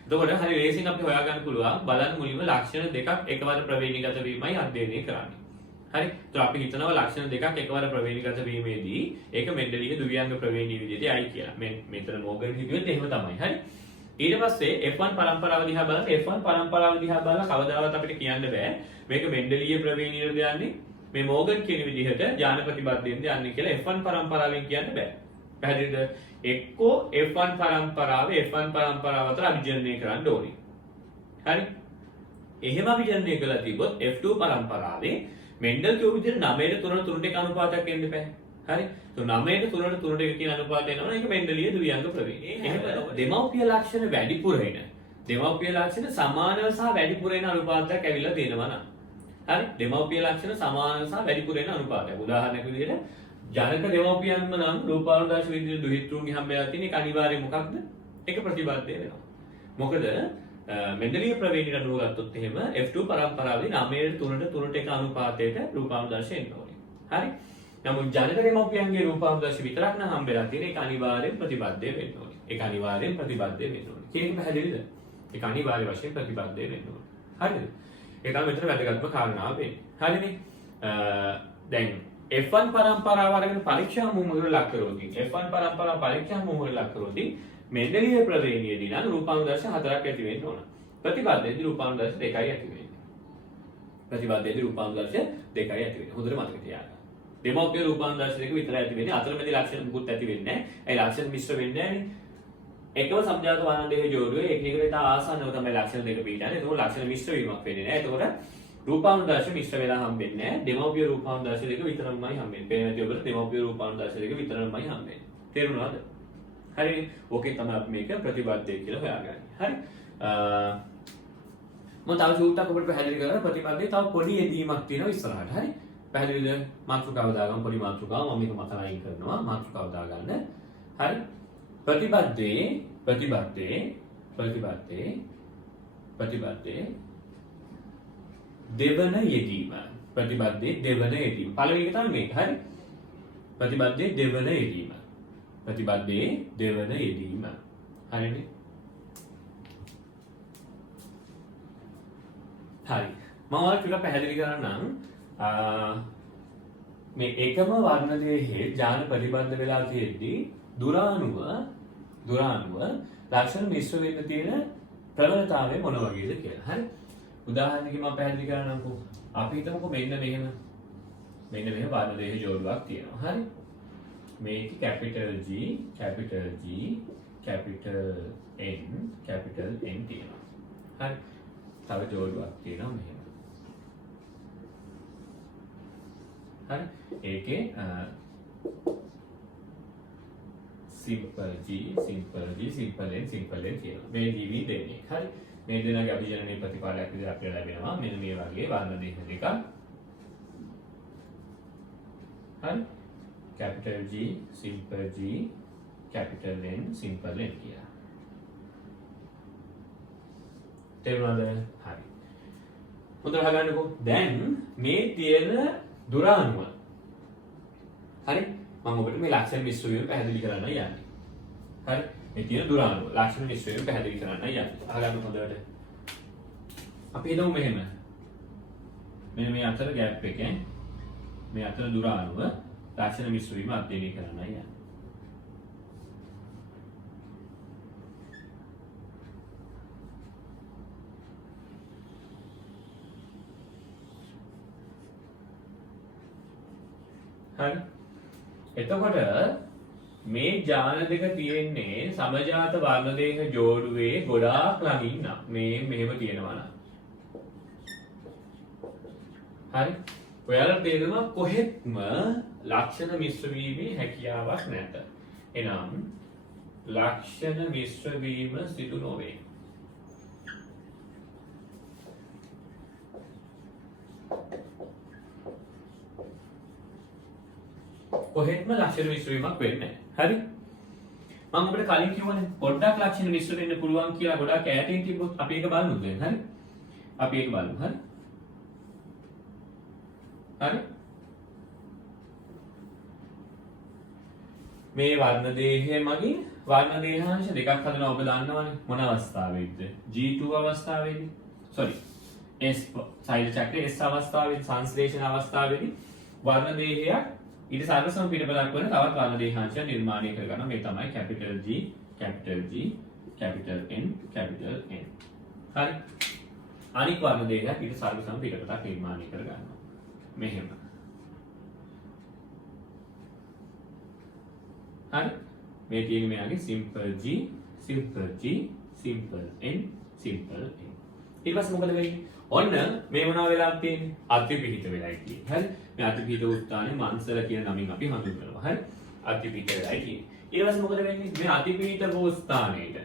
එතකොට හරි ලේසියෙන් අපිට හොයාගන්න පුළුවන් බලන්න මුලින්ම ලක්ෂණ දෙකක් එකවර ප්‍රවේණීගත වීමයි අධ්‍යයනය කරන්නේ. හරි. ඒතකොට අපි හිතනවා ලක්ෂණ දෙකක් එකවර ප්‍රවේණීගත වීමේදී ඒක මෙන්ඩලීය ද්වියංග ප්‍රවේණී විදිහට යයි කියලා. මෙතන මෝගන් හිතුවෙත් එහෙම තමයි. හරි. ඊට පස්සේ F1 පරම්පරාව දිහා බලන්න F1 පරම්පරාව දිහා බලලා කවදාවත් අපිට කියන්න බෑ මේක මෙන්ඩලීය ප්‍රවේණීයද යන්නේ මේ මෝගන් කියන විදිහට ඥාන ප්‍රතිබද්ධයෙන්ද යන්නේ කියලා F1 පරම්පරාවෙන් කියන්න බෑ. පැහැදිලිද? එක්කෝ F1 පරම්පරාව F1 පරම්පරාව අතර අභිජනනය කරන්න ඕනේ. හරි? එහෙම අභිජනනය කළා තිබ්බොත් F2 පරම්පරාවේ මෙන්ඩල් කියපු විදිහට 9ට 3ට 3ට එක අනුපාතයක් එන්න බෑ. හරි? તો 9ට 3ට 3ට එක කියන අනුපාතය එනවනේ ඒක මෙන්ඩලීය ද්වියංග ප්‍රවේණී. එහෙම දෙමව්පිය ලක්ෂණ වැඩිපුර එන දෙමව්පිය ලක්ෂණ සමානව සහ වැඩිපුර එන අනුපාතයක් ඇවිල්ලා තියෙනවා නම්. හරි? දෙමව්පිය ලක්ෂණ සමානව සහ වැඩිපුර එන අනුපාතයක්. උදාහරණයක් විදිහට ජනක දෙමව්පියන්ම නම් රූපානුදාශ විදිහට දුහිතෘන්ගේ හම්බෙලා තියෙන එක අනිවාර්යයෙන් මොකක්ද? ඒක ප්‍රතිබද්ධය වෙනවා. මොකද මෙන්ඩලීය ප්‍රවේණීට අනුව ගත්තොත් එහෙම F2 පරම්පරාවේ 9ට 3ට 3ට එක අනුපාතයට රූපානුදාශ එන්න ඕනේ. හරි? නමුත් ජනක දෙමව්පියන්ගේ රූපානුදාශ විතරක් නම් හම්බෙලා තියෙන එක අනිවාර්යයෙන් ප්‍රතිබද්ධය වෙන්න ඕනේ. ඒක අනිවාර්යයෙන් ප්‍රතිබද්ධය වෙන්න ඕනේ. කියන එක පැහැදිලිද? ඒක අනිවාර්ය වශයෙන් ප්‍රතිබද්ධය වෙන්න ඕනේ. හරිද? ඒක තමයි මෙතන වැදගත්ම කාරණාව වෙන්නේ. හරිනේ? දැන් F1 පරම්පරාව අරගෙන පරීක්ෂා මුහුණට ලක් කරොත් F1 පරම්පරාව පරීක්ෂා මුහුණට ලක් කරොත් මෙන්ඩලීය ප්‍රවේණීයදී නම් රූපානුදාශ 4ක් ඇති වෙන්න ඕන. ප්‍රතිබද්ධයේදී රූපානුදාශ 2යි ඇති වෙන්නේ. ප්‍රතිබද්ධයේදී රූපානුදාශ 2යි ඇති වෙන්නේ. හොඳට මතක තියාගන්න. දෙමව්පිය රූපානුදාශ 2 විතරයි ඇති වෙන්නේ. අතරමැදි ලක්ෂණ මුකුත් ඇති වෙන්නේ නැහැ. ඒ ලක්ෂණ මිශ්‍ර වෙන්නේ නැහැනේ. එකම සම්ජාත වර්ණ දෙක ජෝඩුවේ එකිනෙකට ඉතා ආසන්නව තමයි ලක්ෂණ දෙක පිටන්නේ. ඒක ලක්ෂණ මිශ්‍ර වීමක් වෙන්නේ නැහැ. එතකොට රූපානුදර්ශ මිශ්‍ර වෙලා හම්බෙන්නේ නැහැ. දෙමව්පිය රූපානුදර්ශ දෙක විතරමයි හම්බෙන්නේ. පේන නැති ඔබට දෙමව්පිය රූපානුදර්ශ දෙක විතරමයි හම්බෙන්නේ. තේරුණාද? හරිනේ. ඕකේ තමයි අපි මේක ප්‍රතිබද්ධය කියලා හොයාගන්නේ. හරි. මම තව සූත්‍රයක් ඔබට පැහැදිලි කරලා ප්‍රතිපදයේ තව පොඩි යෙදීමක් තියෙනවා ඉස්සරහට. හරි. පැහැදිලිද? මාතෘකාව දාගන්න පොඩි මාතෘකාව මම මේක මත ලයින් කරනවා. මාතෘකාව දාගන්න. හරි. ප්‍රතිපදයේ දෙවන යෙදීම. ප්‍රතිපදයේ දෙවන යෙදීම. පළවෙනි එක තමයි මේක. හරි. ප්‍රතිපදයේ දෙවන යෙදීම. ප්‍රතිපදයේ දෙවන යෙදීම. හරිනේ. හරි. මම ඔයාලට ටිකක් පැහැදිලි කරන්නම්. මේ එකම වර්ණ දෙකේ ඥාන ප්‍රතිබද්ධ වෙලා තියෙද්දී දුරාණුව ලක්ෂණ මිශ්‍ර වෙන්න තියෙන ප්‍රවණතාවය මොන වගේද කියලා. හරි. උදාහරණයකින් මම පැහැදිලි කරන්නම්කෝ. අපි හිතමුකෝ මෙන්න මෙහෙම වර්ණ දෙකේ ජෝඩුවක් තියෙනවා. හරි. මේක කැපිටල් G, කැපිටල් N තියෙනවා. හරි. තව ජෝඩුවක් තියෙනවා මෙහෙම. හරි. ඒකේ simple G, simple N තියෙනවා. මේ GV දෙන්නේ. හරි. මේ දෙනාගේ අභිජනනීය ප්‍රතිඵලයක් විදිහට අපිට ලැබෙනවා. මෙන්න මේ වගේ වර්ණ දෙකක්. හරි. capital G, capital N කියලා. තේරුණාද? හරි. උතර හගන්නකෝ. දැන් මේ තියෙන දුරාණුව. හරි. මම ඔබට මේ ලක්ෂණ මිශ්‍ර වීම පැහැදිලි කරන්න යන්නේ. හරි. මේ තියෙන දුරාණුව ලක්ෂණ මිශ්‍ර වීම පැහැදිලි කරන්න යන්නේ. අහගන්න හොඳට. අපි හිතමු මෙහෙම. මෙන්න මේ අතර ગેප් එකෙන් මේ අතර දුරාණුව ලක්ෂණ මිශ්‍ර වීම අධ්‍යයනය කරන්න යන්නේ. හරි. එතකොට මේ ඥාන දෙක තියෙන්නේ සමජාත වර්ණ දෙක ජෝඩුවේ ගොඩාක් ළඟින් නම් මේ මෙහෙම තියෙනවා නම්. හරි. ඔයාලට තේරෙනවා කොහෙත්ම ලක්ෂණ මිශ්‍ර වීමේ හැකියාවක් නැත. එනම් ලක්ෂණ මිශ්‍ර වීම සිදු නොවේ. කොහෙත්ම ලක්ෂණ මිශ්‍ර වීමක් වෙන්නේ නැහැ. හරි? මම ඔබට කලින් කිව්වනේ පොඩ්ඩක් ලක්ෂණ මිශ්‍ර වෙන්න පුළුවන් කියලා ගොඩක් ඈතින් තිබ්බොත් අපි ඒක බලමු දැන්. හරි? අපි ඒක බලමු. හරි? හරි? මේ වර්ණ දේහය මගින් වර්ණ දේහාංශ දෙකක් හදනවා ඔබ දන්නවනේ. මොන අවස්ථාවේද? G2 අවස්ථාවේදී. sorry. S සෛල චක්‍රයේ S අවස්ථාවේදී සංශ්ලේෂණ අවස්ථාවේදී වර්ණ දේහයක් ඊට සර්වසම පිටබලක් වන තවත් වර්ණ දේහාංශය නිර්මාණය කරගන්නවා. මේ තමයි capital G, capital N. හරි. අනික් වර්ණ දේහයක් ඊට සර්වසම පිටබලක් නිර්මාණය කරගන්නවා. මෙහෙම. හරි. මේ තියෙන්නේ මෙයාගේ simple G, simple N. ඊට පස්සේ මොකද වෙන්නේ? ඔන්න මේ මොනවා වෙලා තියෙන්නේ? අතිපිහිත වෙලා තියෙන්නේ. හරි. මේ අතිපිහිත උත්තානේ මන්සල කියන නමින් අපි හඳුන්වනවා. හරි. අතිපිහිත වෙලා තියෙන්නේ. ඊට පස්සේ මොකද වෙන්නේ? මේ අතිපිහිත ස්ථානයේට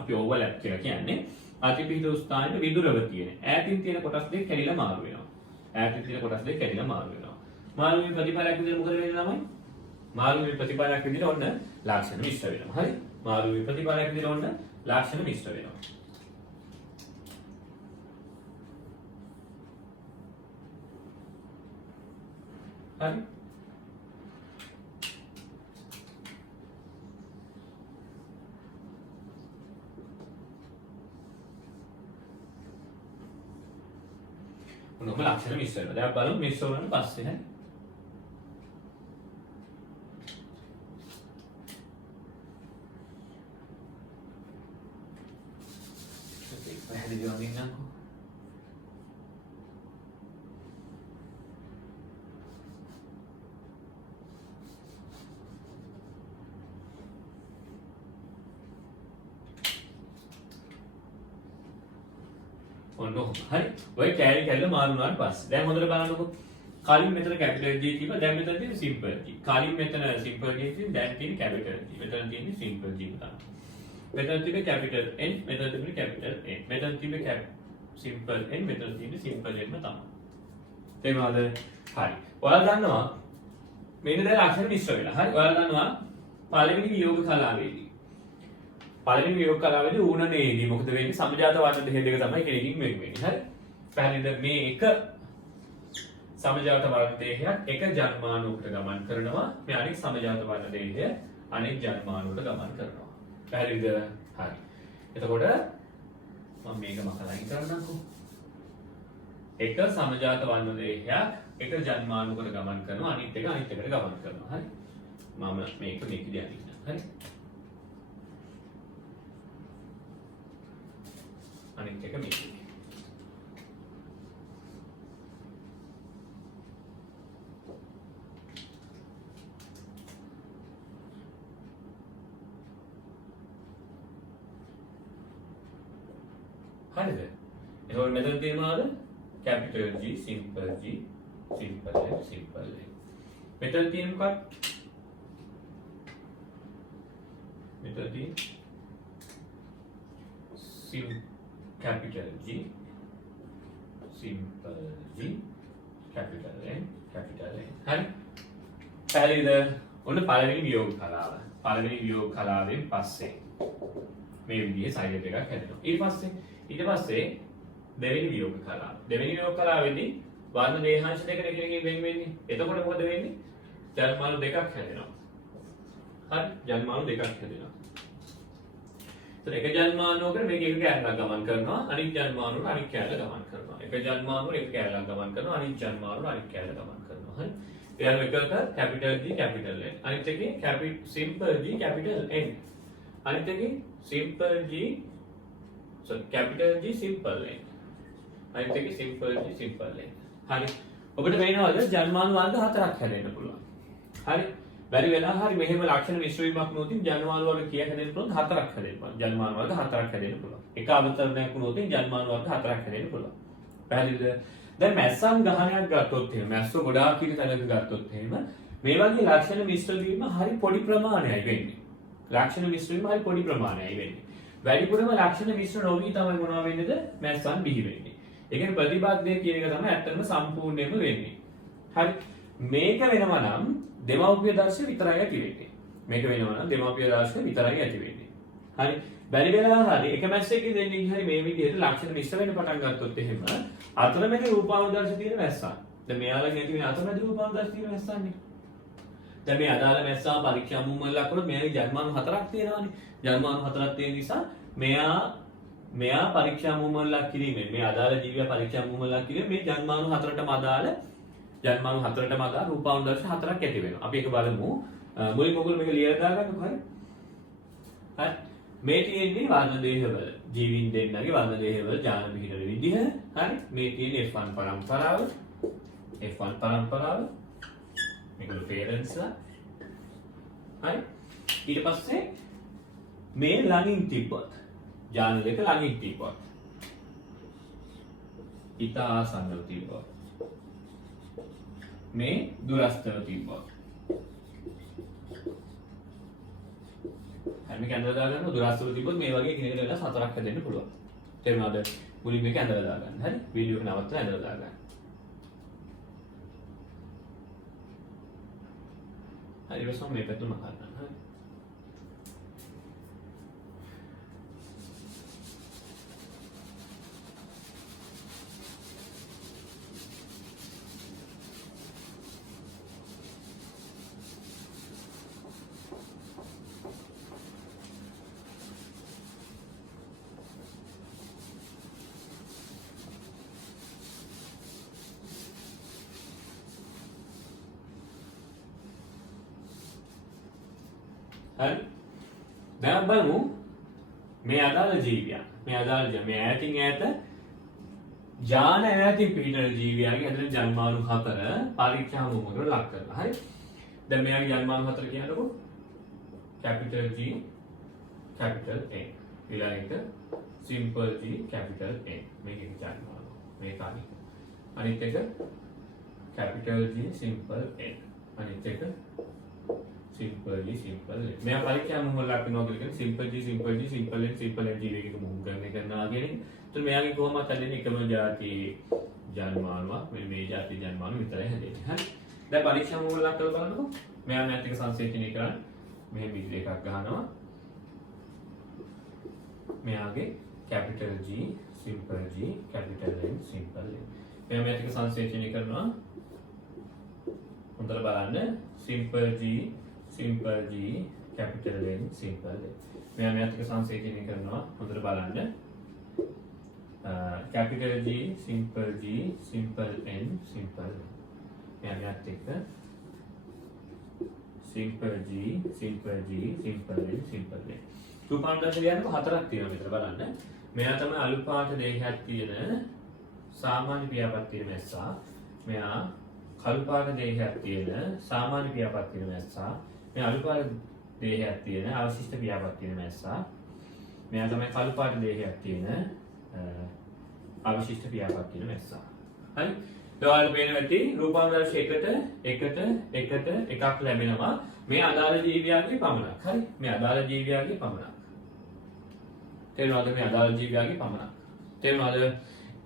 අපි ඕවර්ලැප් කියලා කියන්නේ අතිපිහිත ස්ථානයේ විදුරව තියෙන. ඈතින් තියෙන කොටස් දෙක කැඩිලා මාරු වෙනවා. මාරු වීම ප්‍රතිඵලයක් විදිහට මොකද වෙන්නේ ළමයි? මාරු වීම ප්‍රතිඵලයක් විදිහට ඔන්න ලක්ෂණ මිශ්‍ර වෙනවා. හරි. මාරු වීම ප්‍රතිඵලයක් විදිහට ඔන්න ලක්ෂණ මිශ්‍ර වෙනවා. හරි. මොනම ලක්ෂණ මිශ්‍ර වෙනවා. දැන් බලමු මිශ්‍ර වුණාට පස්සේ නේ. ඒක පැහැදිලිව අඳින්නම්කෝ. ඔන්න ඔහොම. හරි. ඔය කැලේ කැල්ල මාරු වුණාට පස්සේ දැන් හොඳට බලන්නකෝ. කලින් මෙතන කැපිටල් G තිබ්බා දැන් මෙතන තියෙන සිම්පල් G. කලින් මෙතන සිම්පල් G තියෙන දැන් තියෙන කැපිටල් G. මෙතන තියෙන සිම්පල් G තමයි. මෙතන තිබෙ කැපිටල් N මෙතන තිබෙ කැපිටල් A. මෙතන තිබෙ සිම්පල් N මෙතන තියෙන සිම්පල් N තමයි. තේරුණාද? හරි. ඔයාලා දන්නවා මේක දැන් අක්ෂර මිශ්‍ර වෙලා. හරි. ඔයාලා දන්නවා පළවෙනි වියෝග කලාවේදී. පළවෙනි වියෝග කලාවේදී ඌණනේදී මොකද වෙන්නේ? සමජාත වර්ණ දෙක තමයි කෙනකින් වෙන් වෙන්නේ. හරි. පැහැදිලිද? මේ එක සමජාත වර්ණ දෙකක් එක ජන්මානුවකට ගමන් කරනවා. මේ අනෙක් සමජාත වර්ණ දෙකය අනෙක් ජන්මානුවකට ගමන් කරනවා. පැහැදිලිද? හරි. එතකොට මම මේක මකලයින් කරන්නම්කෝ. එක සමජාත වර්ණ දෙකක් එක ජන්මානුවකට ගමන් කරනවා අනිත් එක අනිත් එකට ගමන් කරනවා. හරි. මම මේක මේකදී අදින්න. හරි. අනිත් එක මේකදී. හරිද? එතකොට මෙතන තියෙනවාද? Capital G, simple G, simple N, simple N. මෙතන තියෙන මොකක්ද? මෙතන තියෙන capital G, simple G, capital N, capital N. හරි. පැහැදිලිද? ඔන්න පළවෙනි වියෝග කලාව. පළවෙනි වියෝග කලාවෙන් පස්සේ මේ විදිහේ සයිලන්ට් එකක් හැදෙනවා. ඊට පස්සේ දෙවෙනි වියෝග කලාව. දෙවෙනි වියෝග කලාවේදී වර්ණ දේහාංශ දෙක එකකින් වෙන් වෙන්නේ. එතකොට මොකද වෙන්නේ? ජන්මානු දෙකක් හැදෙනවා. හරි. ජන්මානු දෙකක් හැදෙනවා. එක ජන්මානුවකට මේක එක කැලලක් ගමන් කරනවා අනිත් ජන්මානුවට අනිත් කැලල ගමන් කරනවා එක ජන්මානුවට එක කැලලක් ගමන් කරනවා අනිත් ජන්මානුවට අනිත් කැලල ගමන් කරනවා හරි ඊළඟ එකක කැපිටල් G කැපිටල් N අනිත් එකේ සිම්පල් G කැපිටල් N අනිත් එකේ simple G capital G simple N අනිත් එකේ සිම්පල් G සිම්පල් N හරි ඔබට පේනවාද ජන්මානු වර්ග හතරක් හැදෙන්න පුළුවන් හරි බැරි වෙලා හරි මෙහෙම ලක්ෂණ මිශ්‍ර වීමක් නොතින් ජන්මානු වර්ග කීයක් හැදෙන්න පුළුවන්? හතරක් හැදෙන්න පුළුවන්. ජන්මානු වර්ග හතරක් හැදෙන්න පුළුවන්. එක අවතරණයක් වුණොත් ජන්මානු වර්ග හතරක් හැදෙන්න පුළුවන්. පැහැදිලිද? දැන් මැස්සන් ගහනයක් ගත්තොත් එහෙම මැස්සෝ ගොඩාක් ඉන්න තැනක ගත්තොත් එහෙම මේ වගේ ලක්ෂණ මිශ්‍ර වීම හරි පොඩි ප්‍රමාණයයි වෙන්නේ. ලක්ෂණ මිශ්‍ර වීම හරි පොඩි ප්‍රමාණයයි වෙන්නේ. වැඩිපුරම ලක්ෂණ මිශ්‍ර නොවි තමයි මොනවා වෙන්නේද? මැස්සන් බිහි වෙන්නේ. ඒ කියන්නේ ප්‍රතිබද්ධය කියන එක තමයි ඇත්තටම සම්පූර්ණයෙන්ම වෙන්නේ. හරි. මේක වෙනවා නම් දෙමව්පිය දර්ශය විතරයි ඇති වෙන්නේ. මේක වෙනවා නම් දෙමව්පිය දර්ශය විතරයි ඇති වෙන්නේ. හරි. බැරි වෙලා හරි එක මැස්සෙක්ගේ දෙන්නේ හරි මේ විදිහට ලක්ෂණ මිශ්‍ර වෙන්න පටන් ගත්තොත් එහෙම අතරමැද රූපාවදර්ශ තියෙන මැස්සන්. දැන් මෙයාලගේ ඇති වෙන අතරමැද රූපාවදර්ශ තියෙන මැස්සන්නේ. දැන් මේ අදාළ මැස්සා පරීක්ෂා මුම්මල්ලා කරොත් මෙයාගේ ජන්මානු හතරක් තියෙනවානේ. ජන්මානු හතරක් තියෙන නිසා මෙයා පරීක්ෂා මුම්මල්ලා කිරීමෙන් මේ අදාළ ජීවියා පරීක්ෂා මුම්මල්ලා කිරීමෙන් මේ ජන්මානු හතරටම අදාළ රූපාවදර්ශ හතරක් ඇති වෙනවා. අපි ඒක බලමු. මුලින්ම ඔයගොල්ලෝ මේක ලියලා දාගන්නකො හරි. හරි. මේ තියෙන්නේ වර්ණ දේහවල ජීවීන් දෙන්නගේ වර්ණ දේහවල ජාන පිහිටන විදිහ. හරි. මේ තියෙන්නේ F1 පරම්පරාව. මේගොල්ලෝ parents ලා. හරි. ඊට පස්සේ මේ ළඟින් තිබ්බත් ජාන දෙක ළඟින් තිබ්බත් ඊට ආසන්නව තිබ්බත් මේ දුරස්තව තිබ්බා. හරි මේක ඇඳලා දාගන්න දුරස්තව තිබ්බොත් මේ වගේ කිනෙකට වෙලා හතරක් හැදෙන්න පුළුවන්. තේරුණාද? මුලින් මේක ඇඳලා දාගන්න. හරි වීඩියෝ එක නවත්තලා ඇඳලා දාගන්න. හරි ඊට පස්සේ මේ පැත්තම කරන්න. හරි හරි දැන් බලමු මේ අදාළ ජීවියා මේ ඈතින් ඈත ජාන ඈතින් පිහිටන ජීවියාගේ ඇතුළේ ජන්මානු 4 පරීක්ෂා මුමකට ලක් කරනවා හරි දැන් මෙයාගේ ජන්මානු 4 කියනකො කැපිටල් G කැපිටල් N ඊළඟට simple G capital N මේක එක ජන්මාන මේක අනිත් එක capital G simple N අනිත් එක simple G simple N මෙයා පරීක්ෂා මුහුණ ලක්නවා කියලා simple G simple G simple N simple N G එකක මුහුණ කරනවා කියන්නේ එතකොට මෙයාගේ කොහොමද හදන්නේ එකම જાති ජන්මානුවක් මේ જાති ජන්මානු විතරයි හැදෙන්නේ හරි දැන් පරීක්ෂා මුහුණ ලක් කරලා බලන්නකො මෙයා මෑත් එක සංසේචනය කරන්න මෙහෙම විදිහට එකක් ගහනවා මෙයාගේ capital G simple G capital N simple N මෙයා මෑත් එක සංසේචනය කරනවා හොඳට බලන්න simple G simple G capital N simple N මෙයා මෑත් එක සංසේචනය කරනවා හොඳට බලන්න capital G simple N simple N මෙයා මෑත් එක simple G simple N simple N රූපාන්තරය කියන්නේ හතරක් තියෙනවා විතර බලන්න මෙයා තමයි අලු පාට දේහයක් තියෙන සාමාන්‍ය පියාපත් මැස්සා මෙයා කළු පාට දේහයක් තියෙන සාමාන්‍ය පියාපත් මැස්සා මෙයා අලු පාට දේහයක් තියෙන අවශිෂ්ට පියාපත් මැස්සා මෙයා තමයි කළු පාට දේහයක් තියෙන අවශිෂ්ට පියාපත් මැස්සා හරි ඔයාලට පේන ඇති රූපාන්තරය එකට එකක් ලැබෙනවා මේ අදාළ ජීවියාගේ පමණක් හරි මේ අදාළ ජීවියාගේ පමණක් තේරුණාද මේ අදාළ ජීවියාගේ පමණක් තේරුණාද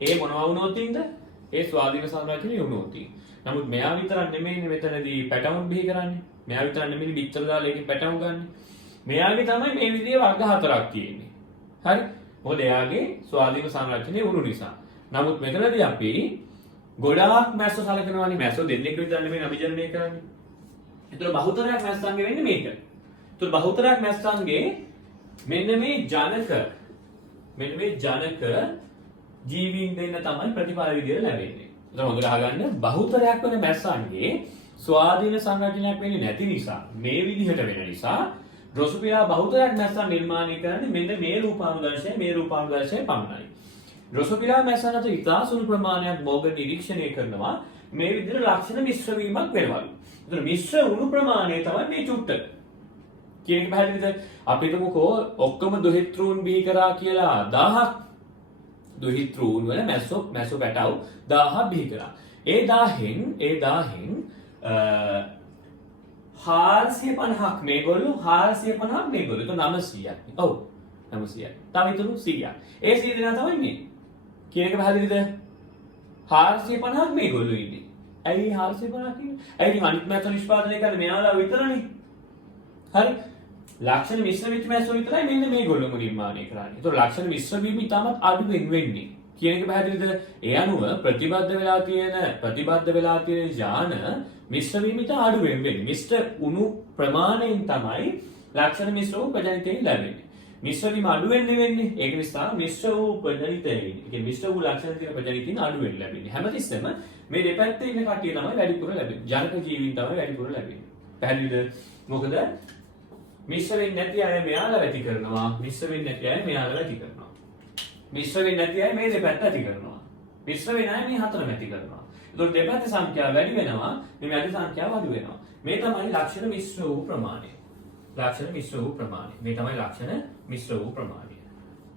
ඒ මොනවා වුණොත් ඉඳ ඒ ස්වාධීන සංරචනය වුණොත් නමුත් මෙයා විතරක් නෙමෙයිනේ මෙතනදී පැටවුන් බිහි කරන්නේ මෙයා විතරක් නෙමෙයි පිටතර දාලා ඒකෙන් පැටවුන් ගන්න මෙයාගේ තමයි මේ විදිහේ වර්ග හතරක් තියෙන්නේ හරි මොකද එයාගේ ස්වාධීන සංරචනය වුණු නිසා නමුත් මෙතනදී අපි ගොඩාක් මැස්සෝ සලකනවානේ මැස්සෝ දෙන්නෙක් විතර නෙමෙයි අභිජනනය කරන්නේ. ඒතර බහුතරයක් මැස්සන්ගේ වෙන්නේ මේක. ඒතර බහුතරයක් මැස්සන්ගේ මෙන්න මේ ජනක ජීවීන් දෙන්න තමයි ප්‍රතිඵල විදියට ලැබෙන්නේ. ඒතර හොඳට අහගන්න බහුතරයක් වෙන මැස්සන්ගේ ස්වාධීන සංරචනයක් වෙන්නේ නැති නිසා මේ විදිහට වෙන නිසා ඩ්‍රොසෝෆිලා බහුතරයක් මැස්සන් නිර්මාණය කරන්නේ මෙන්න මේ රූපානුදර්ශය පමණයි. ඩ්‍රොසෝෆිලා මැස්සන් අතර ඉතා සුළු ප්‍රමාණයක් මෝගන් නිරීක්ෂණය කරනවා මේ විදිහට ලක්ෂණ මිශ්‍ර වීමක් වෙනවලු. ඒතර මිශ්‍ර වුණු ප්‍රමාණය තමයි මේ චුට්ට. කියන එක පැහැදිලිද? අපි හිතමුකෝ ඔක්කොම දොහිත්‍රූන් බිහි කරා කියලා 1000ක් දොහිත්‍රූන් වල මැස්සෝ පැටව් 1000ක් බිහි කරා. ඒ 1000න් 450ක් මේගොල්ලෝ 450ක් මේගොල්ලෝ. ඒක 900ක්. ඔව් 900ක්. තව හිතමු 100ක්. ඒ 100 දෙනා තමයි මේ. කියන එක පැහැදිලිද? 450ක් මේගොල්ලෝ ඉන්නේ. ඇයි 450ක් ඉන්නේ? ඇයි අනිත් මැස්සෝ නිෂ්පාදනය කරන්නේ මෙයාලා විතරනේ. හරි. ලක්ෂණ මිශ්‍ර වෙච්ච මැස්සෝ විතරයි මෙන්න මේගොල්ලෝම නිර්මාණය කරන්නේ. ඒතකොට ලක්ෂණ මිශ්‍ර වීම ඉතාමත් අඩුවෙන් වෙන්නේ. කියන එක පැහැදිලිද? ඒ අනුව ප්‍රතිබද්ධ වෙලා තියෙන යාන මිශ්‍ර වීම ඉතා අඩුවෙන් වෙන්නේ. මිශ්‍ර උණු ප්‍රමාණයෙන් තමයි ලක්ෂණ මිශ්‍ර වූ ප්‍රජනිතයන් ලැබෙන්නේ. මිශ්‍ර වීම අඩුවෙන් වෙන්නේ. ඒක නිසා මිශ්‍ර වූ ප්‍රජනිතයන්. ඒ කියන්නේ මිශ්‍ර වූ ලක්ෂණ තියෙන ප්‍රජනිතයන් අඩුවෙන් ලැබෙන්නේ. හැමතිස්සෙම මේ දෙපැත්තේ ඉන්න කට්ටිය තමයි වැඩිපුර ලැබෙන්නේ. ජනක ජීවීන් තමයි වැඩිපුර ලැබෙන්නේ. පැහැදිලිද? මොකද මිශ්‍ර වෙන්නේ නැති අය මෙයාලා වැටි කරනවා. මිශ්‍ර වෙන්නේ නැති අය මෙයාලා වැටි කරනවා. මිශ්‍ර වෙන්නේ නැති අය මේ දෙපැත්ත ඇති කරනවා. මිශ්‍ර වෙන අය මේ හතර ඇති කරනවා. ඒතකොට දෙපැත්තේ සංඛ්‍යාව වැඩි වෙනවා. මේ මැද සංඛ්‍යාව අඩු වෙනවා. මේ තමයි ලක්ෂණ මිශ්‍ර වූ ප්‍රමාණය. මේ තමයි ලක්ෂණ මිශ්‍ර වූ ප්‍රමාණය.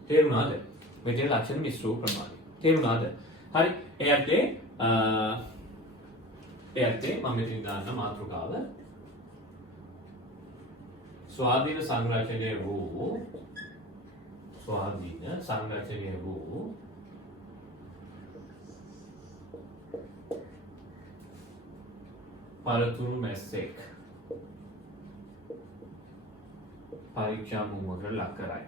තේරුණාද? මේ තියෙන ලක්ෂණ මිශ්‍ර වූ ප්‍රමාණය. තේරුණාද? හරි. එයත් මම මෙතන දාන්න මාතෘකාව ස්වාධීන සංරචනය වූ පළතුරු මැස්සෙක් පරීක්ෂා මුහුණට ලක් කරයි.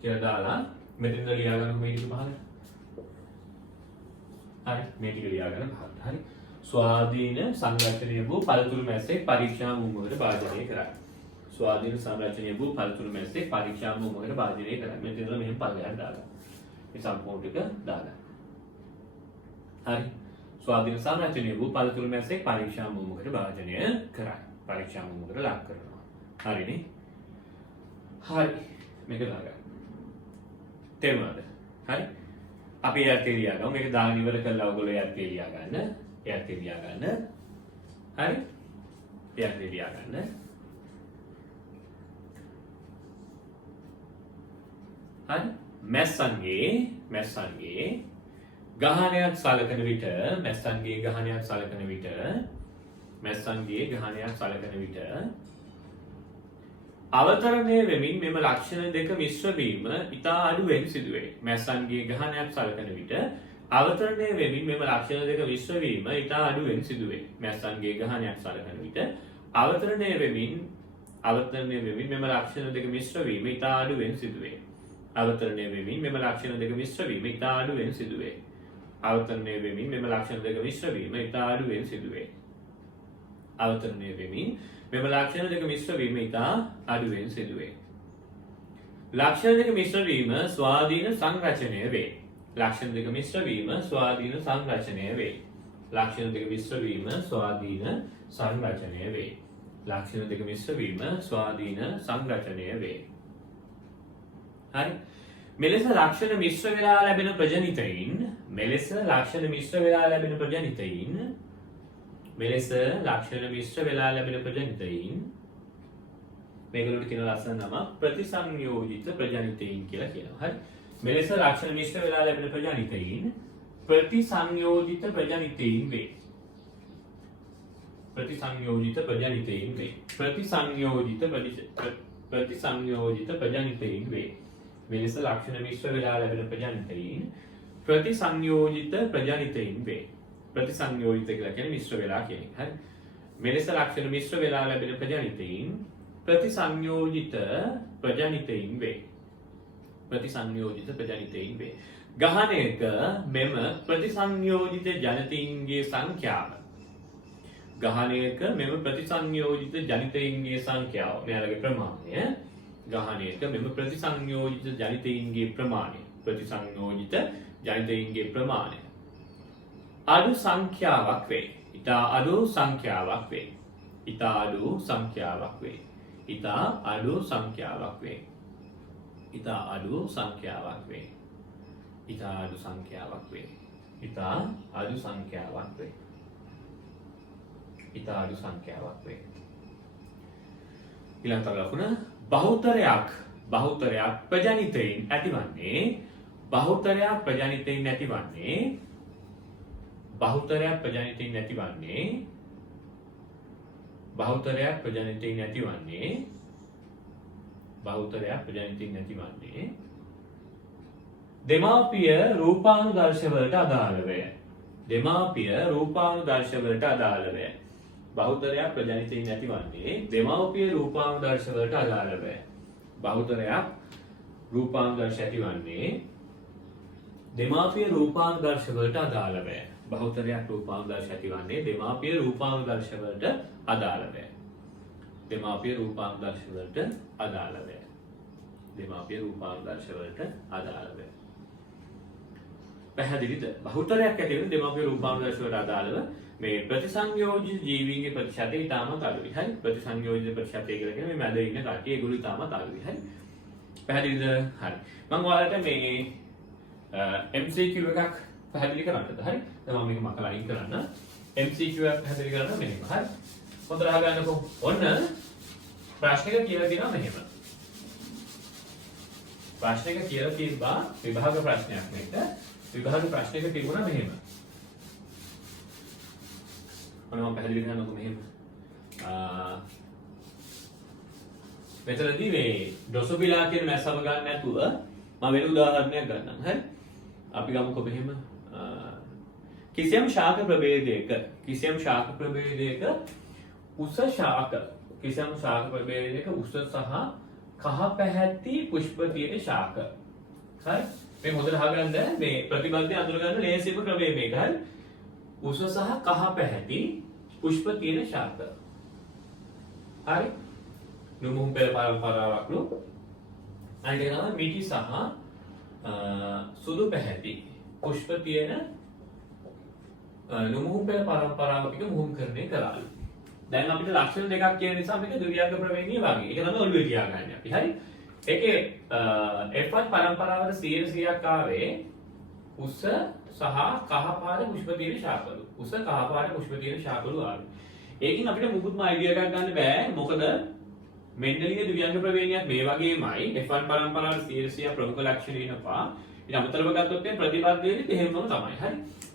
කියලා දාලා මෙතෙන්ද ලියා ගන්න මේ ටික පහල. හරි මේ ටික ලියා ගන්න පහල. හරි. ස්වාධීන සංරචනය වූ පළතුරු මැස්සෙක් පරීක්ෂා මුහුණට භාජනය කරයි. ස්වාධීන සංරචනය වූ පළතුරු මැස්සෙක් පරීක්ෂා මුහුණට භාජනය කරයි. මෙතෙන්ද මෙහෙම පළයක් දාලා. මේ සම්පූර්ණ ටික දාලා. හරි. ස්වාධීන සංරචනය වූ පළතුරු මැස්සෙක් පරීක්ෂා මුහුණට භාජනය කරයි. පරීක්ෂා මුහුණට ලක් කරනවා. හරිනේ. හරි. මේක දාගන්න. තේරුණාද? හරි. අපි යත් එළියා ගමු. මේක දාගෙන ඉවර කරලා ඔයගොල්ලෝ යත් එළියා ගන්න. හරි. යත් එළියා ගන්න. හරි මැස්සන්ගේ ගහනයක් සලකන විට මැස්සන්ගේ ගහනයක් සලකන විට අවතරණය වෙමින් මෙම ලක්ෂණ දෙක මිශ්‍ර වීම ඉතා අඩුවෙන් සිදුවේ. මැස්සන්ගේ ගහනයක් සලකන විට අවතරණය වෙමින් මෙම ලක්ෂණ දෙක මිශ්‍ර වීම ඉතා අඩුවෙන් සිදුවේ. මැස්සන්ගේ ගහනයක් සලකන විට අවතරණය වෙමින් මෙම ලක්ෂණ දෙක මිශ්‍ර වීම ඉතා අඩුවෙන් සිදුවේ. අවතරණය වෙමින් මෙම ලක්ෂණ දෙක මිශ්‍ර වීම ඉතා අඩුවෙන් සිදුවේ. අවතරණය වෙමින් මෙම ලක්ෂණ දෙක මිශ්‍ර වීම ඉතා අඩුවෙන් සිදුවේ. අවතරණය වෙමින් මෙම ලක්ෂණ දෙක මිශ්‍ර වීම ඉතා අඩුවෙන් සිදුවේ. ලක්ෂණ දෙක මිශ්‍ර වීම ස්වාධීන සංරචනය වේ. ලක්ෂණ දෙක මිශ්‍ර වීම ස්වාධීන සංරචනය වේ. ලක්ෂණ දෙක මිශ්‍ර වීම ස්වාධීන සංරචනය වේ. ලක්ෂණ දෙක මිශ්‍ර වීම ස්වාධීන සංරචනය වේ. හරි. මෙලෙස ලක්ෂණ මිශ්‍ර වෙලා ලැබෙන ප්‍රජනිතයින් මේගොල්ලෝ කියන ලස්සන නම ප්‍රතිසංයෝජිත ප්‍රජනිතයින් කියලා කියනවා. හරි. මෙලෙස ලක්ෂණ මිශ්‍ර වෙලා ලැබෙන ප්‍රජනිතයින් ප්‍රතිසංයෝජිත ප්‍රජනිතයින් වේ. ප්‍රතිසංයෝජිත ප්‍රජනිතයින් වේ. මෙලෙස ලක්ෂණ මිශ්‍ර වෙලා ලැබෙන ප්‍රජනිතයින් ප්‍රතිසංයෝජිත ප්‍රජනිතයින් වේ. ප්‍රතිසංයෝජිත කියලා කියන්නේ මිශ්‍ර වෙලා කියන එක. හරි. මෙලෙස ලක්ෂණ මිශ්‍ර වෙලා ලැබෙන ප්‍රජනිතයින් ප්‍රතිසංයෝජිත ප්‍රජනිතයින් වේ. ගහනයක මෙම ප්‍රතිසංයෝජිත ජනිතයින්ගේ සංඛ්‍යාව මෙයාලගේ ප්‍රමාණය අඩු සංඛ්‍යාවක් වේ. ඉතා අඩු සංඛ්‍යාවක් වේ. ඉතා අඩු සංඛ්‍යාවක් වේ. ඊළඟ ලකුණ බහුතරයක් ප්‍රජනිතයින් ඇතිවන්නේ දෙමාපිය රූපානුදර්ශවලට අදාළවය. බහුතරයක් ප්‍රජනිතයින් ඇතිවන්නේ දෙමාපිය රූපානුදර්ශවලට අදාළවය. දෙමාපිය රූපානුදර්ශවලට අදාළවය. පැහැදිලිද? බහුතරයක් ඇති වෙන දෙමාපිය රූපානුදර්ශවලට අදාළව මේ ප්‍රතිසංයෝජිත ජීවීන්ගේ ප්‍රතිශතය ඉතාමත් අඩුයි. හරි. ප්‍රතිසංයෝජිත ප්‍රතිශතය කියලා කියන්නේ මේ මැද ඉන්න කට්ටිය ඒගොල්ලෝ ඉතාමත් අඩුයි. හරි. පැහැදිලිද? හරි. මම ඔයාලට මේ MCQ එකක් පැහැදිලි කරන්නද? හරි. දැන් මම මේක මතක අයින් කරන්න. MCQ එක පැහැදිලි කරන්න මෙහෙම. හරි. හොඳට අහගන්නකෝ. ඔන්න ප්‍රශ්නෙක කියලා දෙනවා මෙහෙම. ප්‍රශ්නෙක කියලා තිබ්බා විභාග ප්‍රශ්නයක් මේක. විභාග ප්‍රශ්නෙක තිබුණා මෙහෙම. ඔන්න මම පැහැදිලි කරන්නකෝ මෙහෙම. මෙතනදී මේ ඩොසොපිලා කියන මැස්සව ගන්න නැතුව මම වෙන උදාහරණයක් ගන්නම්. හරි. අපි ගමුකෝ මෙහෙම. කිසියම් ශාක ප්‍රභේදයක උස ශාක උස සහ කහ පැහැති පුෂ්ප තියෙන ශාක. හරි. මේ හොඳට අහගන්න මේ ප්‍රතිබද්ධය අඳුර ගන්න ලේසිම ක්‍රමය මේක. හරි. උස සහ කහ පැහැති පුෂ්ප තියෙන ශාක. හරි. නුමුහුම් පෙළ පරම්පරාවක්ලු. අනිත් එක තමයි මිටි සහ සුදු පැහැති පුෂ්ප තියෙන නුමුහුම් පෙළ පරම්පරාවක මුහුම්කරණය කරාලු. දැන් අපිට ලක්ෂණ දෙකක් කියන නිසා මේක ද්විවිධ ප්‍රවේගීය වගේ. ඒක තමයි ඔළුවේ තියාගන්නේ අපි. හරි. ඒකේ F1 පරම්පරාවට 100%ක් ආවේ උස සහ කහ පාට පුෂ්ප තියෙන ශාකවලු. උස කහ පාට පුෂ්ප තියෙන ශාකවලු ආවේ. ඒකින් අපිට මුකුත්ම අයිඩියා එකක් ගන්න බෑ. මොකද මෙන්ඩලිය දිව්‍යාංග ප්‍රවේණියක් මේ වගේමයි F1 පරම්පරාවේ 100 ප්‍රමුඛ ලක්ෂණ වෙනවා. ඊට අමතරව ගත්තොත් මේ ප්‍රතිපත්තියේදී එහෙමම තමයි. හරි.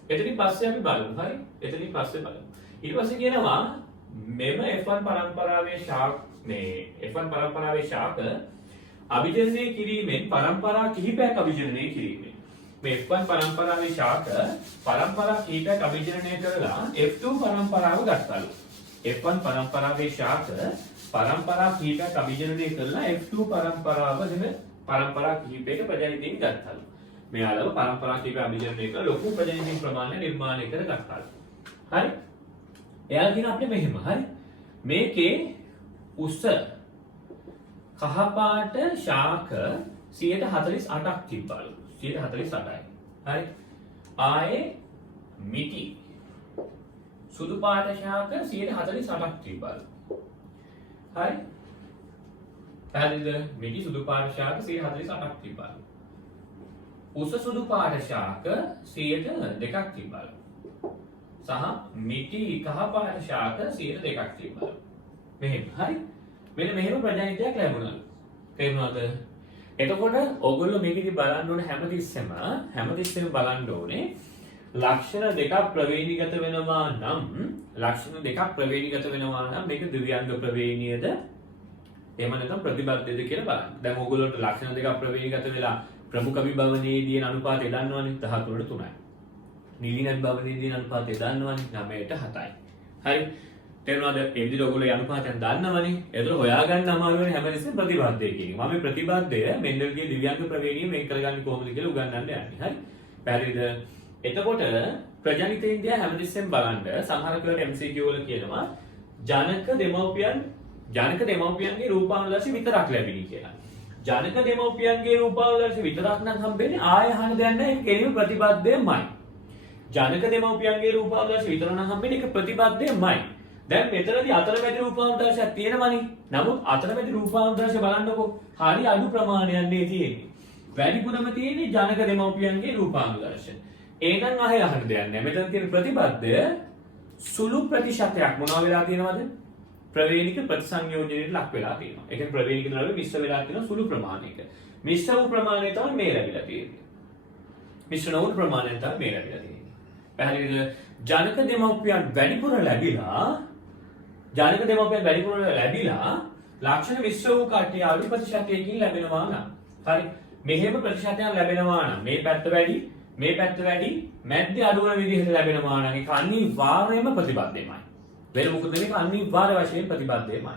එතනින් පස්සේ අපි බලමු. හරි. එතනින් පස්සේ බලමු. ඊට පස්සේ කියනවා මෙම F1 පරම්පරාවේ ශාක මේ F1 පරම්පරාවේ ශාක අභිජනනය කිරීමෙන් පරම්පරා කිහිපයක් අභිජනනය කිරීමෙන් මේ F1 පරම්පරාවේ ශාක පරම්පරා කිහිපයක් අභිජනනය කරලා F2 පරම්පරාව ගත්තලු. F1 පරම්පරාවේ ශාක පරම්පරා කිහිපයක් අභිජනනය කරලා F2 පරම්පරාව දෙන පරම්පරා කිහිපයක ප්‍රජාතියින් ගත්තලු. මෙයාලව පරම්පරා කිහිපයක් අභිජනනය කරලා ලොකු ප්‍රජාතියින් ප්‍රමාණය නිර්මාණය කර ගත්තලු. හරි. එයාලා කියන අපිට මෙහෙම හරි. මේකේ උස කහපාට ශාක 148ක් තිබ්බලු. 148යි. හරි. ආයේ මිටි සුදු පාට ශාක 148ක් තිබ්බලු. හරි. පැහැදිලිද? මිටි සුදු පාට ශාක 148ක් තිබ්බලු. උස සුදු පාට ශාක 102ක් තිබ්බලු. සහ මිටි කහ පාට ශාක 102ක් තිබ්බලු. මෙහෙම. හරි. මෙන්න මෙහෙම ප්‍රජාතියක් ලැබුණා. තේරුණාද? එතකොට ඔයගොල්ලෝ මේකෙදි බලන්න ඕනේ හැමතිස්සෙම බලන්න ඕනේ ලක්ෂණ දෙකක් ප්‍රවේණීගත වෙනවා නම් මේක දිව්‍යාංග ප්‍රවේණියද එහෙම නැත්නම් ප්‍රතිබද්ධයද කියලා බලන්න. දැන් ඔයගොල්ලන්ට ලක්ෂණ දෙකක් ප්‍රවේණීගත වෙලා ප්‍රමුඛ විභවනයේදී අනුපාතය දන්නවනේ 13ට 3යි. නිලිනත් භවනයේදී අනුපාතය දන්නවනේ 9ට 7යි. හරි. තේරුණාද? ඒ විදිහට ඔයගොල්ලෝ අනුපාතයන් දන්නවනේ. ඒතර හොයාගන්න අමාරු වෙන හැමතිස්සෙම ප්‍රතිබද්ධය කියන එක. මම මේ ප්‍රතිබද්ධය මෙන්ඩල්ගේ දිව්‍යාංග ප්‍රවේණිය මේක කරගන්නේ කොහොමද කියලා උගන්වන්න යන්නේ. හරි. පැහැදිලිද? එතකොට ප්‍රජානිතයින් දිහා හැමතිස්සෙම බලන්න සමහර කලට MCQ වල කියනවා ජනක දෙමව්පියන්ගේ රූපානුදර්ශය විතරක් ලැබෙනි කියලා. ජනක දෙමව්පියන්ගේ රූපානුදර්ශය විතරක් නම් හම්බෙන්නේ ආය අහන්න දෙයක් නැහැ. ඒක කෙලිම ප්‍රතිබද්ධයමයි. ජනක දෙමව්පියන්ගේ රූපානුදර්ශය විතර නම් හම්බෙන්නේ ඒක ප්‍රතිබද්ධයමයි. දැන් මෙතනදී අතරමැදි රූපානුදර්ශයක් තියෙනවනේ. නමුත් අතරමැදි රූපානුදර්ශය බලන්නකො හරි අඩු ප්‍රමාණයක් නේ තියෙන්නේ. වැඩිපුරම තියෙන්නේ ජනක දෙමව්පියන්ගේ රූපානුදර්ශය. එහෙනම් අහේ අහන්න දෙයක් නැහැ. මෙතන තියෙන ප්‍රතිබද්ධය සුළු ප්‍රතිශතයක් මොනවා වෙලා තියෙනවද? ප්‍රවේණික ප්‍රතිසංයෝජනයට ලක් වෙලා තියෙනවා. ඒ කියන්නේ ප්‍රවේණික ද්‍රව්‍ය මිශ්‍ර වෙලා තියෙන සුළු ප්‍රමාණයක. මිශ්‍ර වූ ප්‍රමාණය තමයි මේ ලැබිලා තියෙන්නේ. මිශ්‍ර නොවුණු ප්‍රමාණය තමයි මේ ලැබිලා තියෙන්නේ. පැහැදිලිද? ජනක දෙමව්පියන් වැඩිපුර ලැබිලා ලක්ෂණ මිශ්‍ර වූ කට්ටිය අඩු ප්‍රතිශතයකින් ලැබෙනවා නම් හරි. මෙහෙම ප්‍රතිශතයක් ලැබෙනවා නම් මේ පැත්ත වැඩි මැද්දේ අඩු වෙන විදිහට ලැබෙනවා නම් ඒක අනිවාර්යයෙන්ම ප්‍රතිබද්ධයමයි. වෙන මොකද මේක අනිවාර්ය වශයෙන් ප්‍රතිබද්ධයමයි.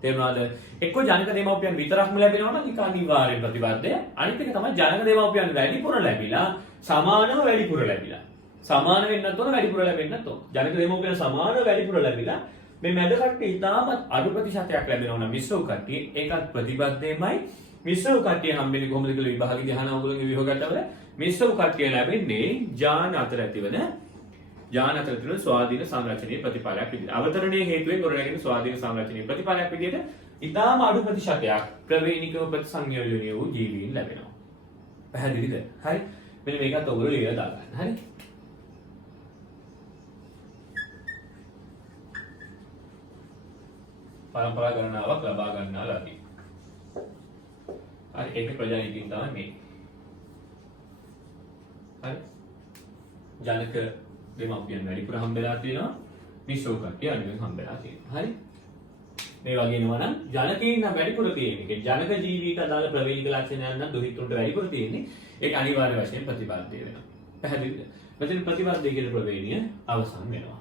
තේරුණාද? එක්ක ජනක දෙමව්පියන් විතරක්ම ලැබෙනවා නම් ඒක අනිවාර්ය ප්‍රතිබද්ධය. අනිත් එක තමයි ජනක දෙමව්පියන් වැඩිපුර ලැබිලා සමානව වැඩිපුර ලැබිලා. සමාන වෙන්නත් ඕන වැඩිපුර ලැබෙන්නත් ඕන. ජනක දෙමව්පියන් සමානව වැඩිපුර ලැබිලා මේ මැද කට්ටිය ඉතාමත් අඩු ප්‍රතිශතයක් ලැබෙනවා නම් මිශ්‍ර වූ කට්ටිය ඒකත් ප්‍රතිබද්ධයමයි. මිශ්‍ර වූ කට්ටිය හම්බෙන්නේ කොහොමද කියලා විභාගෙදී අහන ඕගොල්ලෝගේ විභාගයටවල මිශ්‍ර වූ කට්ටිය ලැබෙන්නේ ජාන අතර ඇතිවන ස්වාධීන සංරචනීය ප්‍රතිඵලයක් විදිහට. අවතරණයේ හේතුවෙන් ගොඩනැගෙන ස්වාධීන සංරචනීය ප්‍රතිඵලයක් විදිහට ඉතාම අඩු ප්‍රතිශතයක් ප්‍රවේණිකව ප්‍රතිසංයෝජනය වූ ජීවීන් ලැබෙනවා. පැහැදිලිද? හරි. මෙන්න මේකත් ඔයගොල්ලෝ ලියලා දාගන්න. හරි. පරම්පරා ගණනාවක් ලබා ගන්නා ලදී. හරි. ඒක ප්‍රජානීතින් තමයි මේ. හරි. ජනක දෙමව්පියන් වැඩිපුර හම්බෙලා තියෙනවා. මිශ්‍ර කට්ටිය අනිවාර්යෙන් හම්බෙලා තියෙනවා. හරි. මේ වගේ නම නම් ජනකීන් නම් වැඩිපුර තියෙන්නේ. ජනක ජීවිත අදාළ ප්‍රවේණික ලක්ෂණයන් නම් දුහිතුන්ට වැඩිපුර තියෙන්නේ. ඒක අනිවාර්ය වශයෙන් ප්‍රතිබද්ධය වෙනවා. පැහැදිලිද? මෙතන ප්‍රතිබද්ධය කියන ප්‍රවේණිය අවසන් වෙනවා.